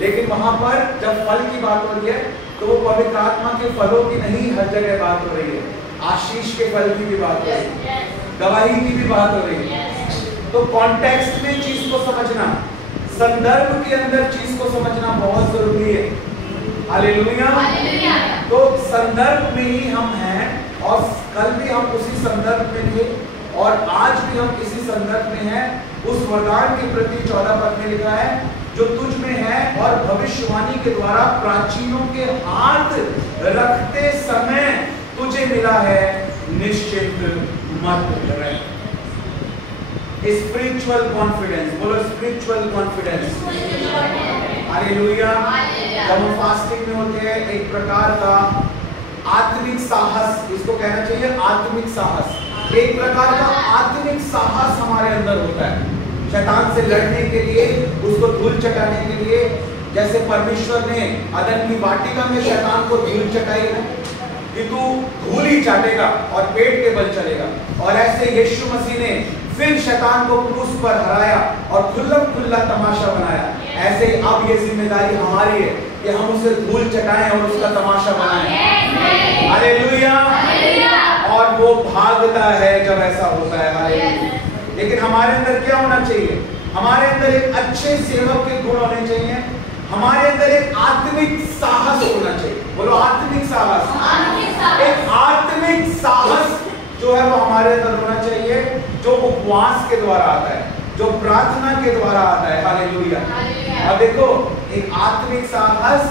लेकिन वहां पर जब फल की बात हो रही है तो वो पवित्र आत्मा के फलों की नहीं, हर जगह बात हो रही है। आशीष के फल की भी बात हो रही है, गवाही की भी बात हो रही है। तो कॉन्टेक्स्ट में चीज को समझना, संदर्भ के अंदर चीज को समझना बहुत जरूरी है। Hallelujah, hallelujah. तो संदर्भ में ही हम हैं, और कल भी हम उसी संदर्भ में थे और आज भी हम इसी संदर्भ में हैं। उस वरदान के प्रति 14 पद में लिखा है, जो तुझ में है और भविष्यवाणी के द्वारा प्राचीनों के हाथ रखते समय तुझे मिला है, निश्चिंत मत रह। स्पिरिचुअल कॉन्फिडेंस, बोलो स्पिरिचुअल कॉन्फिडेंस। हालेलुया। जब हम फास्टिंग में होते हैं, एक प्रकार का आत्मिक साहस, इसको कहना चाहिए आत्मिक साहस, एक प्रकार का आत्मिक साहस हमारे अंदर होता है शैतान से लड़ने के लिए, उसको धूल चटाने के लिए। जैसे परमेश्वर ने अदन की वाटिका में शैतान को धूल चटाई है कि तू धूल ही चाटेगा और पेट के बल चलेगा, और ऐसे यीशु मसीह ने फिर शैतान को क्रूस पर हराया और खुल्लम खुल्ला तमाशा बनाया। ऐसे अब ये जिम्मेदारी हमारी है कि हम उसे धूल चटाएं और उसका तमाशा बनाएं। हालेलुया। और वो भागता है जब ऐसा होता है। हालेलुया। लेकिन हमारे अंदर क्या होना चाहिए? हमारे अंदर एक अच्छे सेवक के गुण होने चाहिए। हमारे अंदर एक आत्मिक साहस होना चाहिए। बोलो आत्मिक साहस। एक आत्मिक साहस जो है वो हमारे अंदर होना चाहिए, जो उपवास के द्वारा आता है, जो प्रार्थना के द्वारा आता है। हालेलुया। अब देखो, एक आत्मिक साहस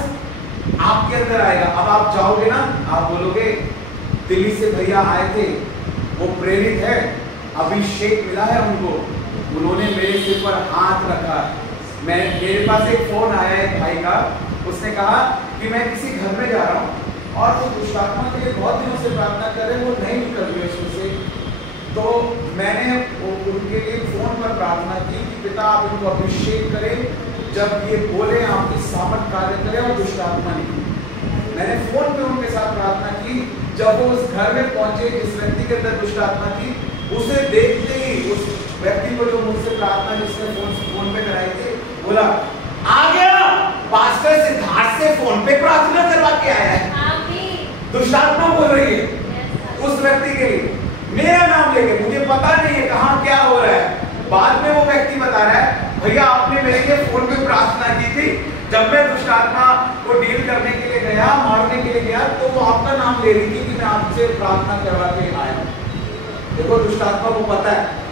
आपके अंदर आएगा। अब आप जाओगे ना, आप बोलोगे दिल्ली से भैया आए थे, वो प्रेरित है, अभिषेक मिला है उनको, उन्होंने मेरे सिर पर हाथ रखा। मेरे पास एक फोन आया एक भाई का, उसने कहा कि मैं किसी घर में जा रहा हूँ और वो दुष्ट आत्मा के लिए बहुत दिनों से प्रार्थना कर रहे हैं, वो नहीं निकल रही उसमें से। तो मैंने उनके लिए फोन पर प्रार्थना की कि पिता आप इनको अभिषेक करें, जब ये बोले आपकी सामर्थ कार्य करें और दुष्ट आत्मा निकले। मैंने फोन पे उनके साथ प्रार्थना की। जब वो उस घर में पहुंचे जिस व्यक्ति के अंदर दुष्ट आत्मा थी, उसे देखते ही उस व्यक्ति को जो मुझसे प्रार्थना जिसने फोन पे कराई थी, बोला आ गया पास्टर सिद्धार्थ से फोन पे प्रार्थना करवा के आया है। दुष्ट आत्मा बोल रही है उस व्यक्ति के लिए, मेरा नाम लेके। मुझे पता नहीं है कहाँ क्या हो रहा है। बाद में वो व्यक्ति बता रहा है भैया आपने मेरे लिए फोन पे प्रार्थना की थी, जब मैं दुष्ट आत्मा को डील करने के लिए गया, मारने के लिए गया, तो वो आपका नाम ले रही थी कि मैं आपसे प्रार्थना करवा के आया। देखो दुष्ट आत्मा को पता है।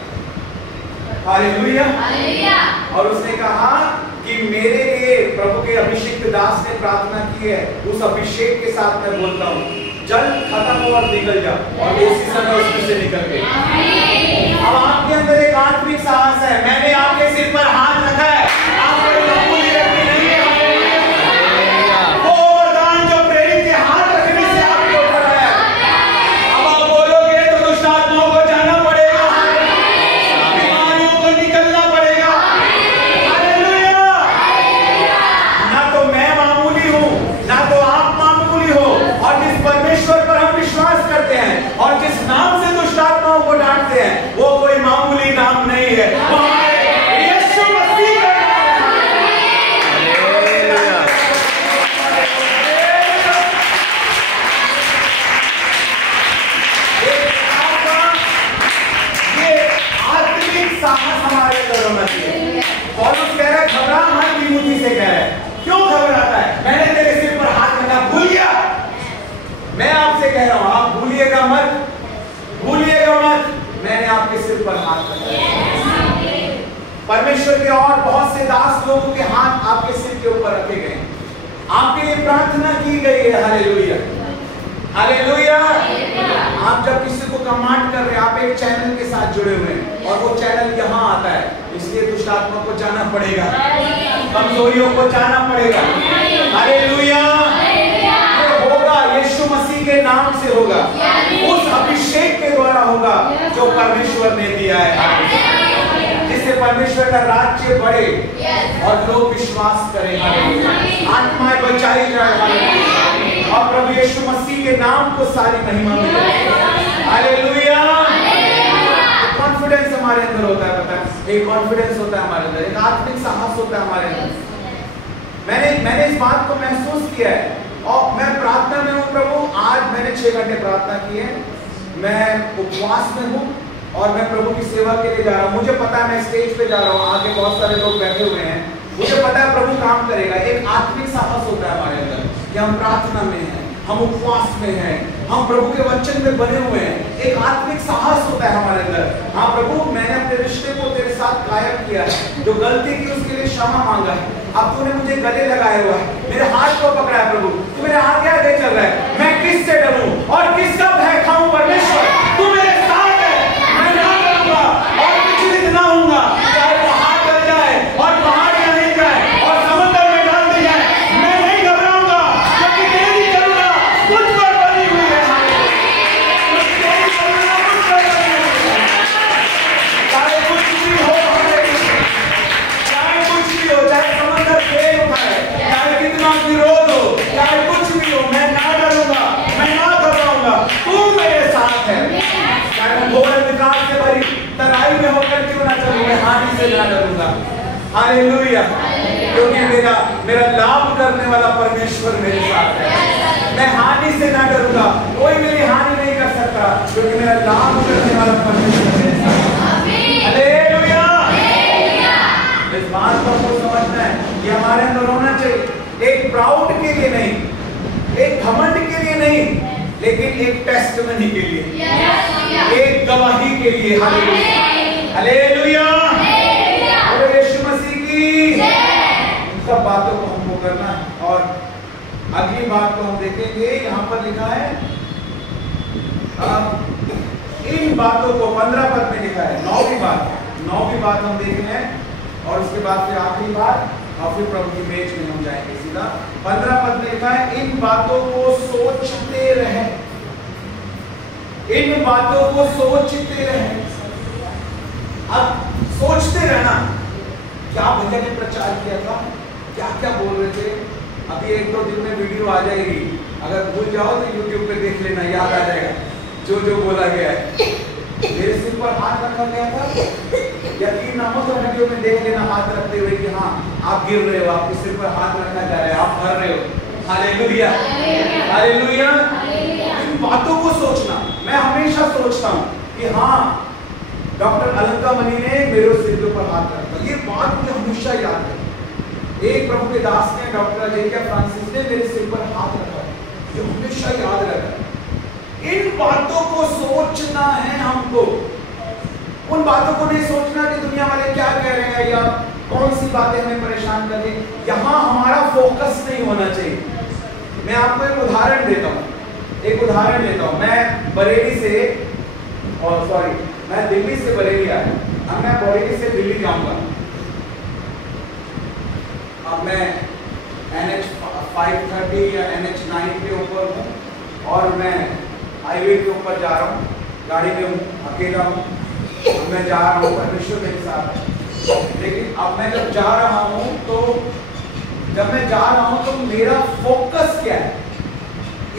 हालेलुया। और उसने कहा कि मेरे लिए प्रभु के अभिषेक दास ने प्रार्थना की है, उस अभिषेक के साथ मैं बोलता हूँ जल खत्म हो और निकल जा, और उसी समय उसमें से निकल गए। अब आपके अंदर एक आत्मिक साहस है। मैंने आपके सिर पर हाथ रखा है, आप कोई मामूली व्यक्ति नहीं है। वो वरदान जो प्रेरित के हाथ रखने से आपके ऊपर है। अब आप बोलोगे तो दुष्ट आत्माओं को जाना पड़ेगा, बीमारियों को निकलना पड़ेगा। हालेलुया। ना तो मैं मामूली हूँ, ना तो आप मामूली हो, और जिस परमेश्वर पर हम विश्वास करते हैं और जिस नाम से दुष्ट आत्माओं को डांटते हैं, वो कोई मामूली नाम नहीं है, यीशु मसीह का ये आत्मिक साहस हमारे अंदर होना चाहिए। पौलुस कह रहा है घबरा मत, तीमुथी से कह रहा है। क्यों घबराता है? मैंने तेरे सिर पर हाथ रखा, भूल गया? मैं आपसे कह रहा हूं आप भूलिएगा मत, भूलिएगा मत, मैंने आपके सिर पर हाथ रखा। परमेश्वर के और बहुत से दास लोगों के हाथ आपके सिर के ऊपर रखे गए, आपके लिए प्रार्थना की गई है। हालेलुया। हालेलुया। आप जब किसी को कमांड कर रहे हैं, आप एक चैनल के साथ जुड़े हुए हैं और वो चैनल यहाँ आता है, इसलिए दुष्ट आत्मा को जाना पड़ेगा, कमजोरियों को जाना पड़ेगा। हालेलुया। होगा यीशु मसीह के नाम से होगा, उस अभिषेक के द्वारा होगा जो परमेश्वर ने दिया है, जिससे परमेश्वर का राज्य बढ़े और लोग विश्वास करें, आत्माएं बचाई जाए और प्रभु यीशु मसीह के नाम को सारी महिमा मिले। हालेलुया। कॉन्फिडेंस हमारे अंदर होता है, पता है, एक कॉन्फिडेंस होता है हमारे अंदर, एक आत्मिक साहस होता है हमारे अंदर। मैंने इस बात को महसूस किया है और मैं प्रार्थना में हूँ। प्रभु आज मैंने 6 घंटे प्रार्थना की है, मैं उपवास में हूँ और मैं प्रभु की सेवा के लिए जा रहा हूँ। मुझे पता है मैं स्टेज पे जा रहा हूँ, आगे बहुत सारे लोग बैठे हुए हैं, मुझे पता है प्रभु काम करेगा। एक आत्मिक साहस होता है हमारे अंदर कि हम प्रार्थना में हैं, हम उपवास में हैं, हम प्रभु के वचन में बने हुए हैं। एक आत्मिक साहस होता है हमारे अंदर। हाँ प्रभु, मैंने अपने रिश्ते को तेरे साथ कायम किया है, जो गलती की उसके लिए क्षमा मांगा है। अब तूने मुझे गले लगाया हुआ है, मेरे हाथ को पकड़ा है प्रभु, तू मेरे आगे आगे चल रहा है। मैं किससे डरूं और किसका भय खाऊं? परमेश्वर तू मेरे साथ है, मैं ना डरूंगा और विचलित ना होऊंगा। चाहे पहाड़ डर जाए और पहाड़ नहीं जाए और समुद्र में डाल दिया जाए, मैं नहीं घबराऊंगा, क्योंकि तेरी करुणा मुझ पर बनी हुई है। तेरी करुणा मुझ पर बनी हुई है। चाहे कुछ भी हो, चाहे कुछ भी हो, चाहे समुद्र फेल उठाए, चाहे कितना विरोध हो, चाहे कुछ भी हो, मैं ना डरूंगा, मैं ना घबराऊंगा, तू मेरे साथ है। चाहे मैं घोर अंधकार से भरी तराई में होकर क्यों ना चलूं, मैं हानि से ना डरूंगा। हालेलुया। क्योंकि मेरा लाभ करने वाला परमेश्वर मेरे साथ है। मैं हानि से ना डरूंगा, कोई मेरी हानि नहीं कर सकता, क्योंकि मेरा लाभ करने वाला परमेश्वर मेरे साथ है। हालेलुया। इस बात को आपको समझना है कि हमारे अंदर होना चाहिए, एक प्राउड के लिए नहीं, एक घमंड के लिए नहीं, लेकिन एक टेस्टमनी के लिए, एक गवाही के लिए। हालेलुया। और यीशु मसीह की इन सब बातों को हमको करना है। और अगली बात को हम देखेंगे, यहाँ पर लिखा है इन बातों को 15 पद में लिखा है। 9वीं बात हम देख रहे हैं, और उसके बाद फिर आखिरी बात, और फिर प्रभु की मेज में हम जाएंगे सीधा। 15 पद में लिखा है इन बातों को सोचते रहे, इन बातों को सोचते रहे। अब सोचते रहना, क्या भैया ने प्रचार किया था, क्या क्या बोल रहे थे, अभी 1-2 दिन में वीडियो आ जाएगी, अगर भूल जाओ तो YouTube पे देख लेना, याद आ जाएगा जो जो बोला गया है। मेरे सिर पर हाथ रखा गया था, यकीन ना हो तो वीडियो में देख लेना हाथ रखते हुए कि हाँ आप गिर रहे हो, आपके सिर पर हाथ रखना जा रहा है, आप भर रहे हो। Hallelujah, hallelujah. इन बातों को सोचना, मैं हमेशा सोचता हूँ कि हाँ डॉक्टर अलंका मनी ने मेरे सिर के ऊपर हाथ रखा, ये बात मुझे हमेशा याद है। एक प्रभु के दास ने, डॉक्टर अलेकिया फ्रांसिस ने मेरे सिर पर हाथ रखा, जो हमेशा याद रखा। इन बातों को सोचना है हमको, उन बातों को नहीं सोचना कि दुनिया वाले क्या कह रहे हैं या कौन सी बातें हमें परेशान कर रही। यहाँ हमारा फोकस नहीं होना चाहिए। मैं आपको एक उदाहरण देता हूँ, मैं बरेली से, और सॉरी मैं दिल्ली से बरेली आया, अब मैं बरेली से दिल्ली जाऊंगा। अब मैं NH 530 या NH 9 के ऊपर हूँ, और मैं हाईवे के ऊपर जा रहा हूँ, गाड़ी में हूँ, अकेला हूँ, मैं जा रहा हूँ, परमेश्वर मेरे साथ है। लेकिन अब मैं जब जा रहा हूँ तो मेरा फोकस क्या है?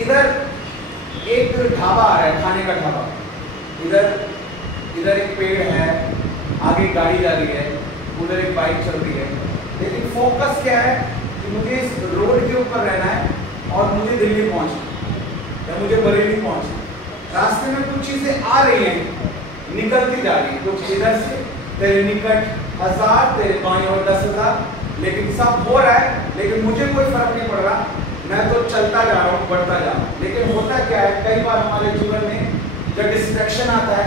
इधर एक ढाबा आ रहा है, खाने का ढाबा, इधर एक पेड़ है, आगे गाड़ी जा रही है, उधर एक बाइक चल रही है। लेकिन फोकस क्या है कि मुझे इस रोड के ऊपर रहना है और मुझे दिल्ली पहुंचना या मुझे बरेली पहुंचना। रास्ते में कुछ चीजें आ रही हैं, निकलती जा रही है, कुछ इधर से तेरे निकट 1000, तेरे बाएं और 10,000, लेकिन सब हो रहा है, लेकिन मुझे कोई फर्क नहीं पड़ रहा, मैं तो चलता जा रहा हूँ, बढ़ता जा रहा हूँ। लेकिन होता क्या है, कई बार हमारे जीवन में जब डिस्ट्रैक्शन आता है,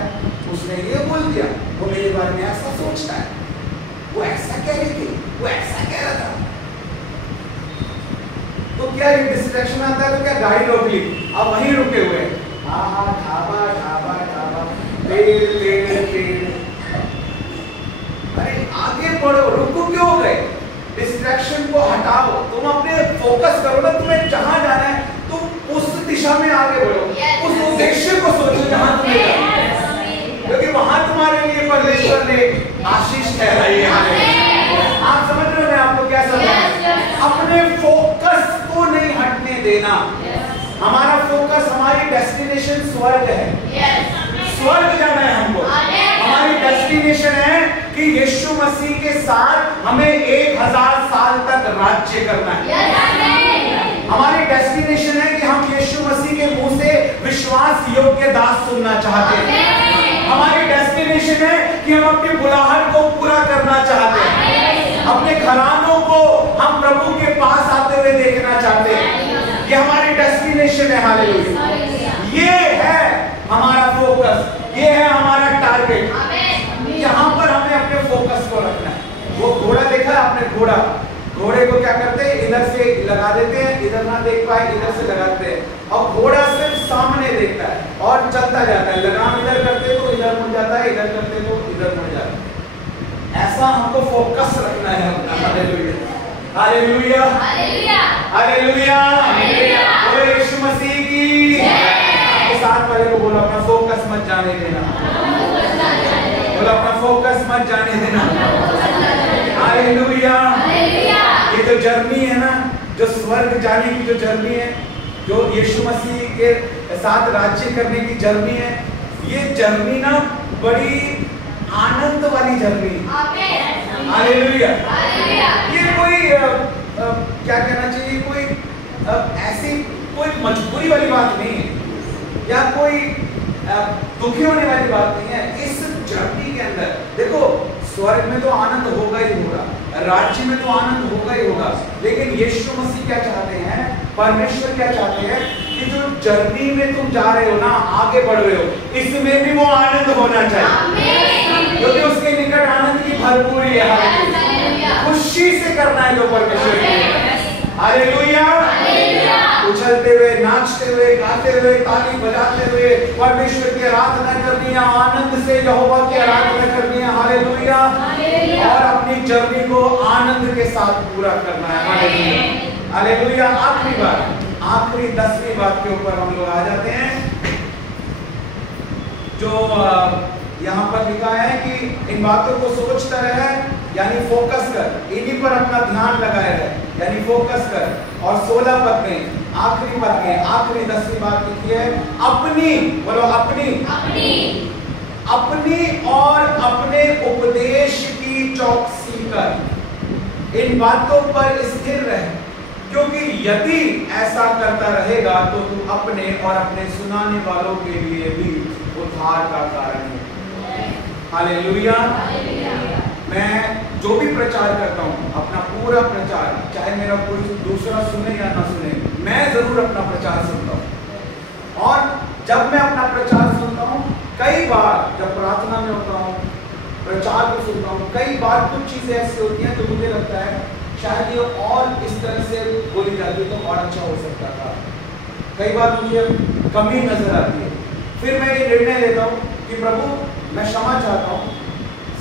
उसने ये बोल दिया, वो मेरे बारे में ऐसा सोचता है, वो ऐसा कह रही थी, वो ऐसा कह रहा था। तो क्या ये डिस्ट्रैक्शन आता है तो क्या गाड़ी रोक ली, अब वहीं रुके हुए हैं, हाँ ढाबा ढाबा ढाबा, पेड़ पेड़ पेड़। अरे आगे बढ़ो, रुको क्यों हो गए? डिस्ट्रैक्शन को हटाओ, तुम अपने फोकस करो ना, तुम्हें जहां जाना है तुम उस दिशा में आगे बढ़ो, उस उद्देश्य को सोचो जहां तुम्हें जाना है, क्योंकि वहां तुम्हारे लिए परमेश्वर ने आशीष ठहराई है। आप समझ रहे हो मैं आपको क्या समझ रहा हूं? अपने फोकस को नहीं हटने देना। हमारा फोकस, हमारी डेस्टिनेशन स्वर्ग है, स्वर्ग जाना है हमको। हमारी डेस्टिनेशन है कि यीशु मसीह के साथ हमें 1000 साल तक राज्य करना है। हमारी डेस्टिनेशन है कि हम यीशु मसीह के मुंह से विश्वास योग्य दास सुनना चाहते हैं। हमारी डेस्टिनेशन है कि हम अपनी बुलाहट को पूरा करना चाहते हैं, अपने घरानों को हम प्रभु के पास आते हुए देखना चाहते हैं। ये हमारी डेस्टिनेशन है। हालेलुया। ये है हमारा फोकस, ये है हमारा टारगेट। यहाँ पर हमें अपने फोकस को रखना है। वो घोड़ा देखा है आपने? घोड़े को क्या करते हैं, इधर से लगा देते हैं, इधर ना देख पाए इधर से लगाते हैं, और घोड़ा सिर्फ सामने देखता है और चलता जाता है। लगाम इधर करते तो इधर मुड़ जाता है, इधर करते तो इधर मुड़ जाता है। ऐसा हमको फोकस रखना है अपना। Hallelujah, hallelujah, hallelujah, hallelujah. बोलो यीशु मसीह की। आपके साथ वाले को बोलो अपना फोकस मत जाने देना, बोलो अपना फोकस मत जाने देना। हालेलुया। ये जो जर्नी है ना, जो स्वर्ग जाने की जो जर्नी है, जो यीशु मसीह के साथ राज्य करने की जर्नी है, ये जर्नी ना बड़ी आनंद वाली जर्नी। हालेलुया। ये कोई क्या कहना चाहिए, कोई ऐसी कोई मजबूरी वाली बात नहीं है या कोई दुखी होने वाली बात नहीं है। इस जर्नी के अंदर देखो, स्वर्ग में तो आनंद होगा ही होगा, राज्य में तो आनंद होगा ही होगा, लेकिन यीशु मसीह क्या चाहते हैं, परमेश्वर क्या चाहते हैं कि जो जर्नी में तुम जा रहे हो ना, आगे बढ़ रहे हो, इसमें भी वो आनंद होना चाहिए, क्योंकि उसके निकट आनंद की भरपूरी है। खुशी से करना है जो परमेश्वर की। हालेलुया। उछलते हुए, नाचते हुए, गाते हुए, ताली बजाते हुए परमेश्वर की आराधना करनी है, आनंद से यहोवा की आराधना करनी है। हालेलुया। और अपनी जर्नी को आनंद के साथ पूरा करना है। हालेलुया। हालेलुया। आखिरी बात, आखिरी 10वीं बात के ऊपर हम लोग आ जाते हैं, जो यहाँ पर लिखा है कि इन बातों को सोचता रहे, यानी फोकस कर, इन्हीं पर अपना ध्यान लगाए रहे, यानी फोकस कर। और 16 पद में आखिरी पद में आखिरी 10वीं बात लिखी है, अपनी, बोलो अपनी, अपनी और अपने उपदेश की चौकसी कर, इन बातों पर स्थिर रहे, क्योंकि यदि ऐसा करता रहेगा तो तू अपने और अपने सुनाने वालों के लिए भी उद्धार का कारण है। हालेलुया। मैं जो भी प्रचार करता हूँ, अपना पूरा प्रचार, चाहे मेरा कोई दूसरा सुने या ना सुने, मैं जरूर अपना प्रचार सुनता हूँ। और जब मैं अपना प्रचार सुनता हूँ, कई बार जब प्रार्थना में होता हूँ, प्रचार को सुनता हूँ, कई बार कुछ चीजें ऐसी होती हैं जो मुझे लगता है शायद ये और इस तरह से बोली जाती तो और अच्छा हो सकता था। कई बार मुझे कमी नजर आती है, फिर मैं ये निर्णय लेता हूँ कि प्रभु मैं क्षमा चाहता हूँ,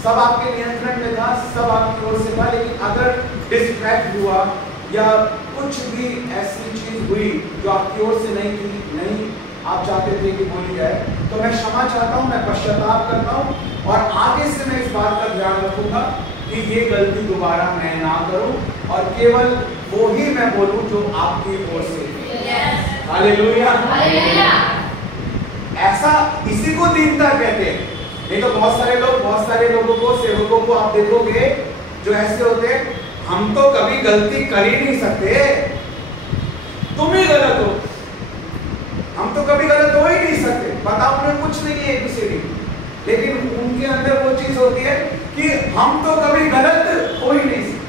सब आपके नियंत्रण में था, सब आपकी ओर से था, लेकिन अगर डिस्ट्रैक्ट हुआ या कुछ भी ऐसी चीज हुई जो आपकी ओर से नहीं थी, नहीं आप चाहते थे कि बोली जाए, तो मैं क्षमा चाहता हूँ, मैं पश्चाताप करता हूँ, और आगे से मैं इस बात का ध्यान रखूंगा कि ये गलती दोबारा मैं ना करूं और केवल वो ही मैं बोलूं जो आपकी ओर से। हालेलुया। ऐसा, इसी को दीनता कहते हैं। नहीं तो बहुत सारे लोगों को, सेवकों को आप देखोगे जो ऐसे होते हैं, हम तो कभी गलती कर ही नहीं सकते, तुम ही गलत हो, हम तो कभी गलत हो ही नहीं सकते, पता उन्हें कुछ नहीं है ABCD, लेकिन उनके अंदर वो चीज होती है कि हम तो कभी गलत हो ही नहीं सकते।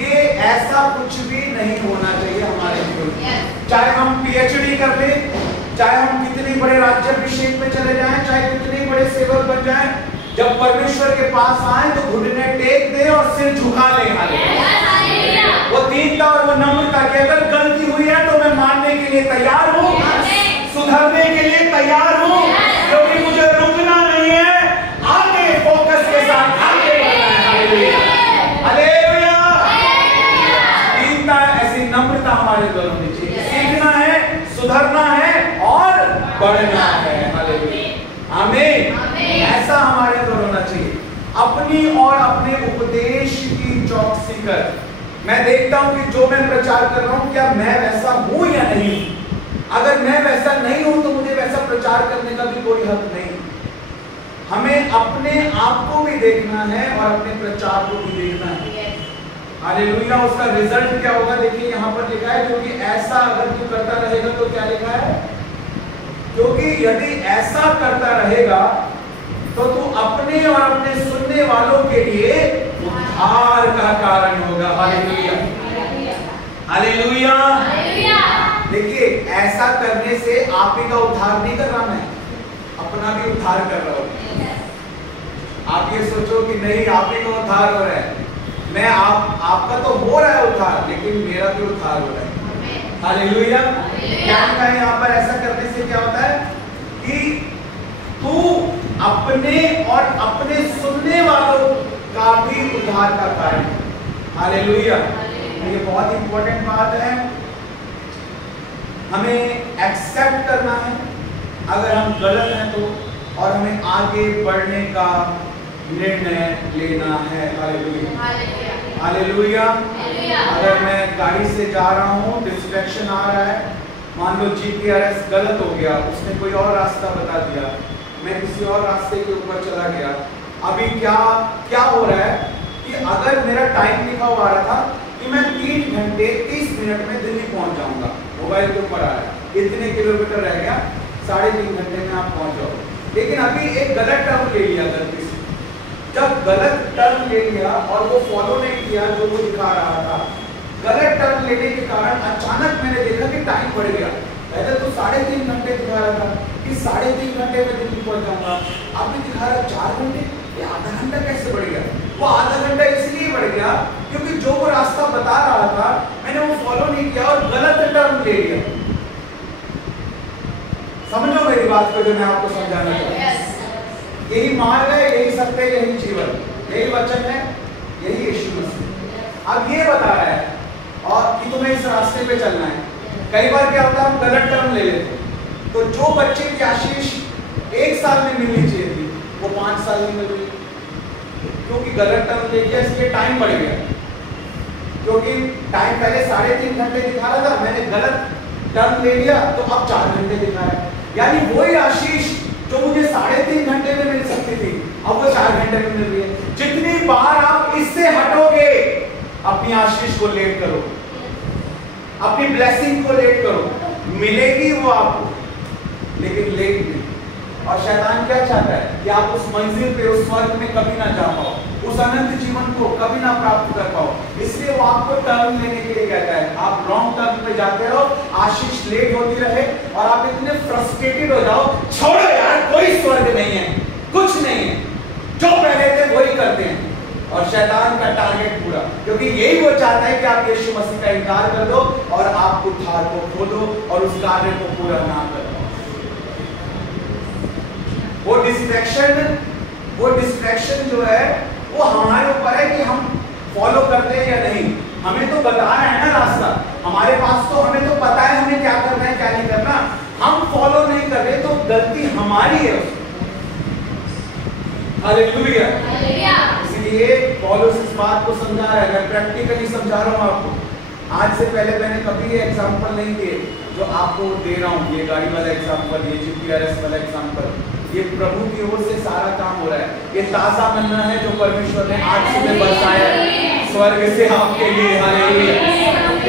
ये ऐसा कुछ भी नहीं होना चाहिए हमारे जीवन में। चाहे हम PhD कर ले, चाहे हम कितने बड़े राज्याभिषेक में चले जाएं, चाहे कितने बड़े सेवक बन जाएं, जब परमेश्वर के पास आए तो घुटने टेक दे और सिर झुका ले। वो दीनता और वो नम्रता की, अगर गलती हुई है तो मैं मानने के लिए तैयार हूँ, सुधरने के लिए तैयार हूँ, क्योंकि मुझे रुकना नहीं है, आगे फोकस के साथ आगे बढ़ना है। हालेलुया। दीनता, ऐसी नम्रता हमारे अंदर होनी चाहिए। सीखना है, सुधरना है और बढ़ना है। हालेलुया। आमीन। ऐसा हमारे अंदर होना चाहिए। अपनी और अपने उपदेश की चौकसी कर। मैं देखता हूं कि जो मैं प्रचार कर रहा हूं, क्या मैं वैसा हूं या नहीं। अगर मैं वैसा नहीं हूं तो मुझे वैसा प्रचार करने का भी कोई हक नहीं। हमें अपने आप को भी देखना है और अपने प्रचार को भी देखना है। हालेलुया। उसका रिजल्ट क्या होगा, देखिए यहाँ पर लिखा है, क्योंकि ऐसा अगर तू करता रहेगा तो क्या लिखा है, क्योंकि यदि ऐसा करता रहेगा तो तू अपने और अपने सुनने वालों के लिए उद्धार का कारण होगा। हालेलुया। हालेलुया। देखिए, ऐसा करने से आप ही का उद्धार नहीं कर रहा, मैं अपना भी उद्धार कर रहा हूं। आप ये सोचो कि नहीं आप ही का उद्धार हो रहा है, मैं आपका तो हो रहा है उद्धार, लेकिन मेरा भी उद्धार हो रहा है। हालेलुया। क्या लिखा है यहाँ पर, ऐसा करने से क्या होता है कि तू अपने और अपने सुनने वालों का भी उद्धार का कारण है। हालेलुया। ये बहुत इंपॉर्टेंट बात है, हमें एक्सेप्ट करना है अगर हम गलत हैं तो, और हमें आगे बढ़ने का निर्णय लेना है। हालेलुया। हालेलुया। अगर मैं गाड़ी से जा रहा हूँ, डिस्ट्रैक्शन आ रहा है, मान लो GPRS गलत हो गया, उसने कोई और रास्ता बता दिया, मैं किसी और रास्ते के ऊपर चला गया, अभी क्या क्या हो रहा है कि अगर मेरा टाइम लिखा हुआ आ रहा था कि मैं 3 घंटे 30 मिनट में दिल्ली पहुंच जाऊंगा, मोबाइल के ऊपर आ रहा है इतने किलोमीटर रह गया, 3.5 घंटे में आप पहुंच जाओगे। लेकिन अभी एक गलत टर्म ले लिया गलती से, जब गलत टर्म ले लिया और वो फॉलो नहीं किया जो वो दिखा रहा था, गलत टर्म लेने के कारण अचानक मैंने देखा कि टाइम बढ़ गया। पहले तो 3.5 घंटे दिखा रहा था कि 3.5 घंटे में दिल्ली पहुंच जाऊंगा, अब भी दिखा रहा 4 घंटे, ये आधा घंटा कैसे बढ़ गया? वो आधा घंटा इसलिए बढ़ गया क्योंकि जो वो रास्ता बता रहा था मैंने वो फॉलो नहीं किया और गलत टर्म ले लिया। समझो मेरी बात को जो मैं आपको समझाना चाहता हूं। यही मार्ग है, यही सत्य, यही जीवन, यही वचन है, यही यीशु मसीह अब ये बता रहा है और कि तुम्हें इस रास्ते पे चलना है। कई बार क्या होता है हम गलत टर्म ले लेते हैं, तो जो बच्चे की आशीष 1 साल में मिलनी चाहिए थी वो 5 साल में मिल रही, क्योंकि गलत टर्म ले लिया इसलिए टाइम बढ़ गया। क्योंकि टाइम पहले 3.5 घंटे दिखा रहा था, मैंने गलत टर्म ले लिया तो अब 4 घंटे दिखा रहा है। यानी वही आशीष जो मुझे 3.5 घंटे में मिल सकती थी अब वो 4 घंटे में मिल रही है। जितनी बार आप इससे हटोगे अपनी आशीष को लेट करो, अपनी ब्लेसिंग को लेट करो, मिलेगी वो आपको लेकिन लेट नहीं। और शैतान क्या चाहता है कि आप उस मंजिल पे, उस स्वर्ग में कभी ना जा पाओ, उस अनंत जीवन को कभी ना प्राप्त कर पाओ। इसलिए वो आपको टर्न लेने के लिए कहता है आप रॉन्ग टर्न पे जाते रहो, आशीष लेट होती रहे और आप इतने फ्रस्ट्रेटेड हो जाओ, छोड़ो यार कोई स्वर्ग नहीं है, कुछ नहीं है, जो पहले थे वही करते हैं। और शैतान का टारगेट पूरा, क्योंकि यही वो चाहता है कि आप यीशु मसीह का इनकार कर दो और आप उद्धार को खो दो और उस कार्य को पूरा ना कर पाओ। वो डिस्ट्रैक्शन जो है वो हमारे ऊपर है कि हम फॉलो करते हैं या नहीं। हमें तो बता रहा है ना रास्ता, हमारे पास तो हमें तो पता है हमें क्या करना है क्या नहीं करना, हम फॉलो नहीं कर रहे तो गलती हमारी है। हालेलुया। इसलिए पौलुस इस बात को समझा रहा है, मैं प्रैक्टिकली समझा रहा हूँ आपको। आज से पहले मैंने कभी ये एग्जाम्पल नहीं दिए जो आपको दे रहा हूँ, ये गाड़ी वाला एग्जाम्पल, ये जीपीआरएस वाला एग्जाम्पल, ये प्रभु की ओर से सारा काम हो रहा है। ये ताजा मन्ना है जो परमेश्वर ने आज सुबह बरसाया है स्वर्ग से आपके लिए। हालेलुया,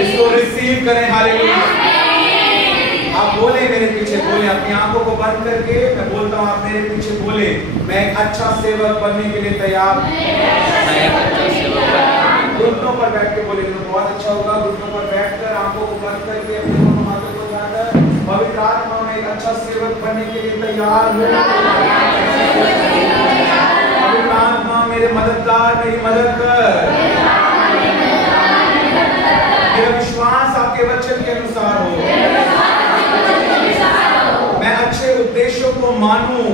इसको रिसीव करें। हालेलुया। आप बोले मेरे पीछे, बोले अपनी आंखों को बंद करके, मैं बोलता हूँ आप मेरे पीछे बोले, मैं एक अच्छा सेवक बनने के लिए तैयार हूँ। घुटनों पर बैठ के बोले तो बहुत अच्छा होगा। घुटनों पर बैठकर आंखों को बंद करके अपने हाथों को उठाकर पवित्र आत्मा में एक अच्छा सेवक बनने के लिए तैयार हूँ। पवित्र आत्मा मेरे मददगार, मेरी मदद कर। मेरा विश्वास आपके वचन के अनुसार हो, मैं अच्छे उद्देश्यों को मानूं,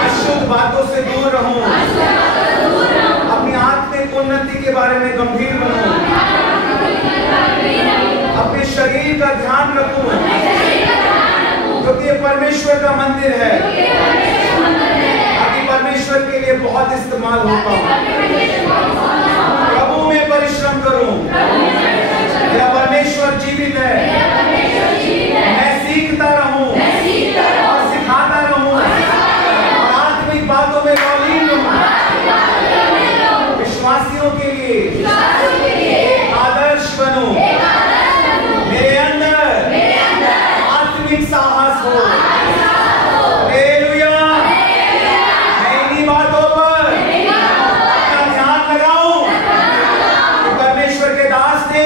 अशुद्ध बातों से दूर रहूं, अपनी आत्मिक उन्नति के बारे में गंभीर बनूं, अपने शरीर का ध्यान रखूं क्योंकि ये परमेश्वर का मंदिर है, ताकि परमेश्वर के लिए बहुत इस्तेमाल हो पाऊं। प्रभु में परिश्रम करूं, मेरा परमेश्वर जीवित है, मैं सीखता रहूं और सिखाता रहूं और आत्मिक बातों में मौलीन रहूं, विश्वासियों के लिए आदर्श बनूं, मेरे अंदर आत्मिक साहस हो। हालेलुया। मैं इन्हीं बातों पर अपना ध्यान लगाऊं। परमेश्वर के दास ने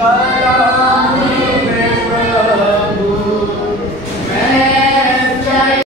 करो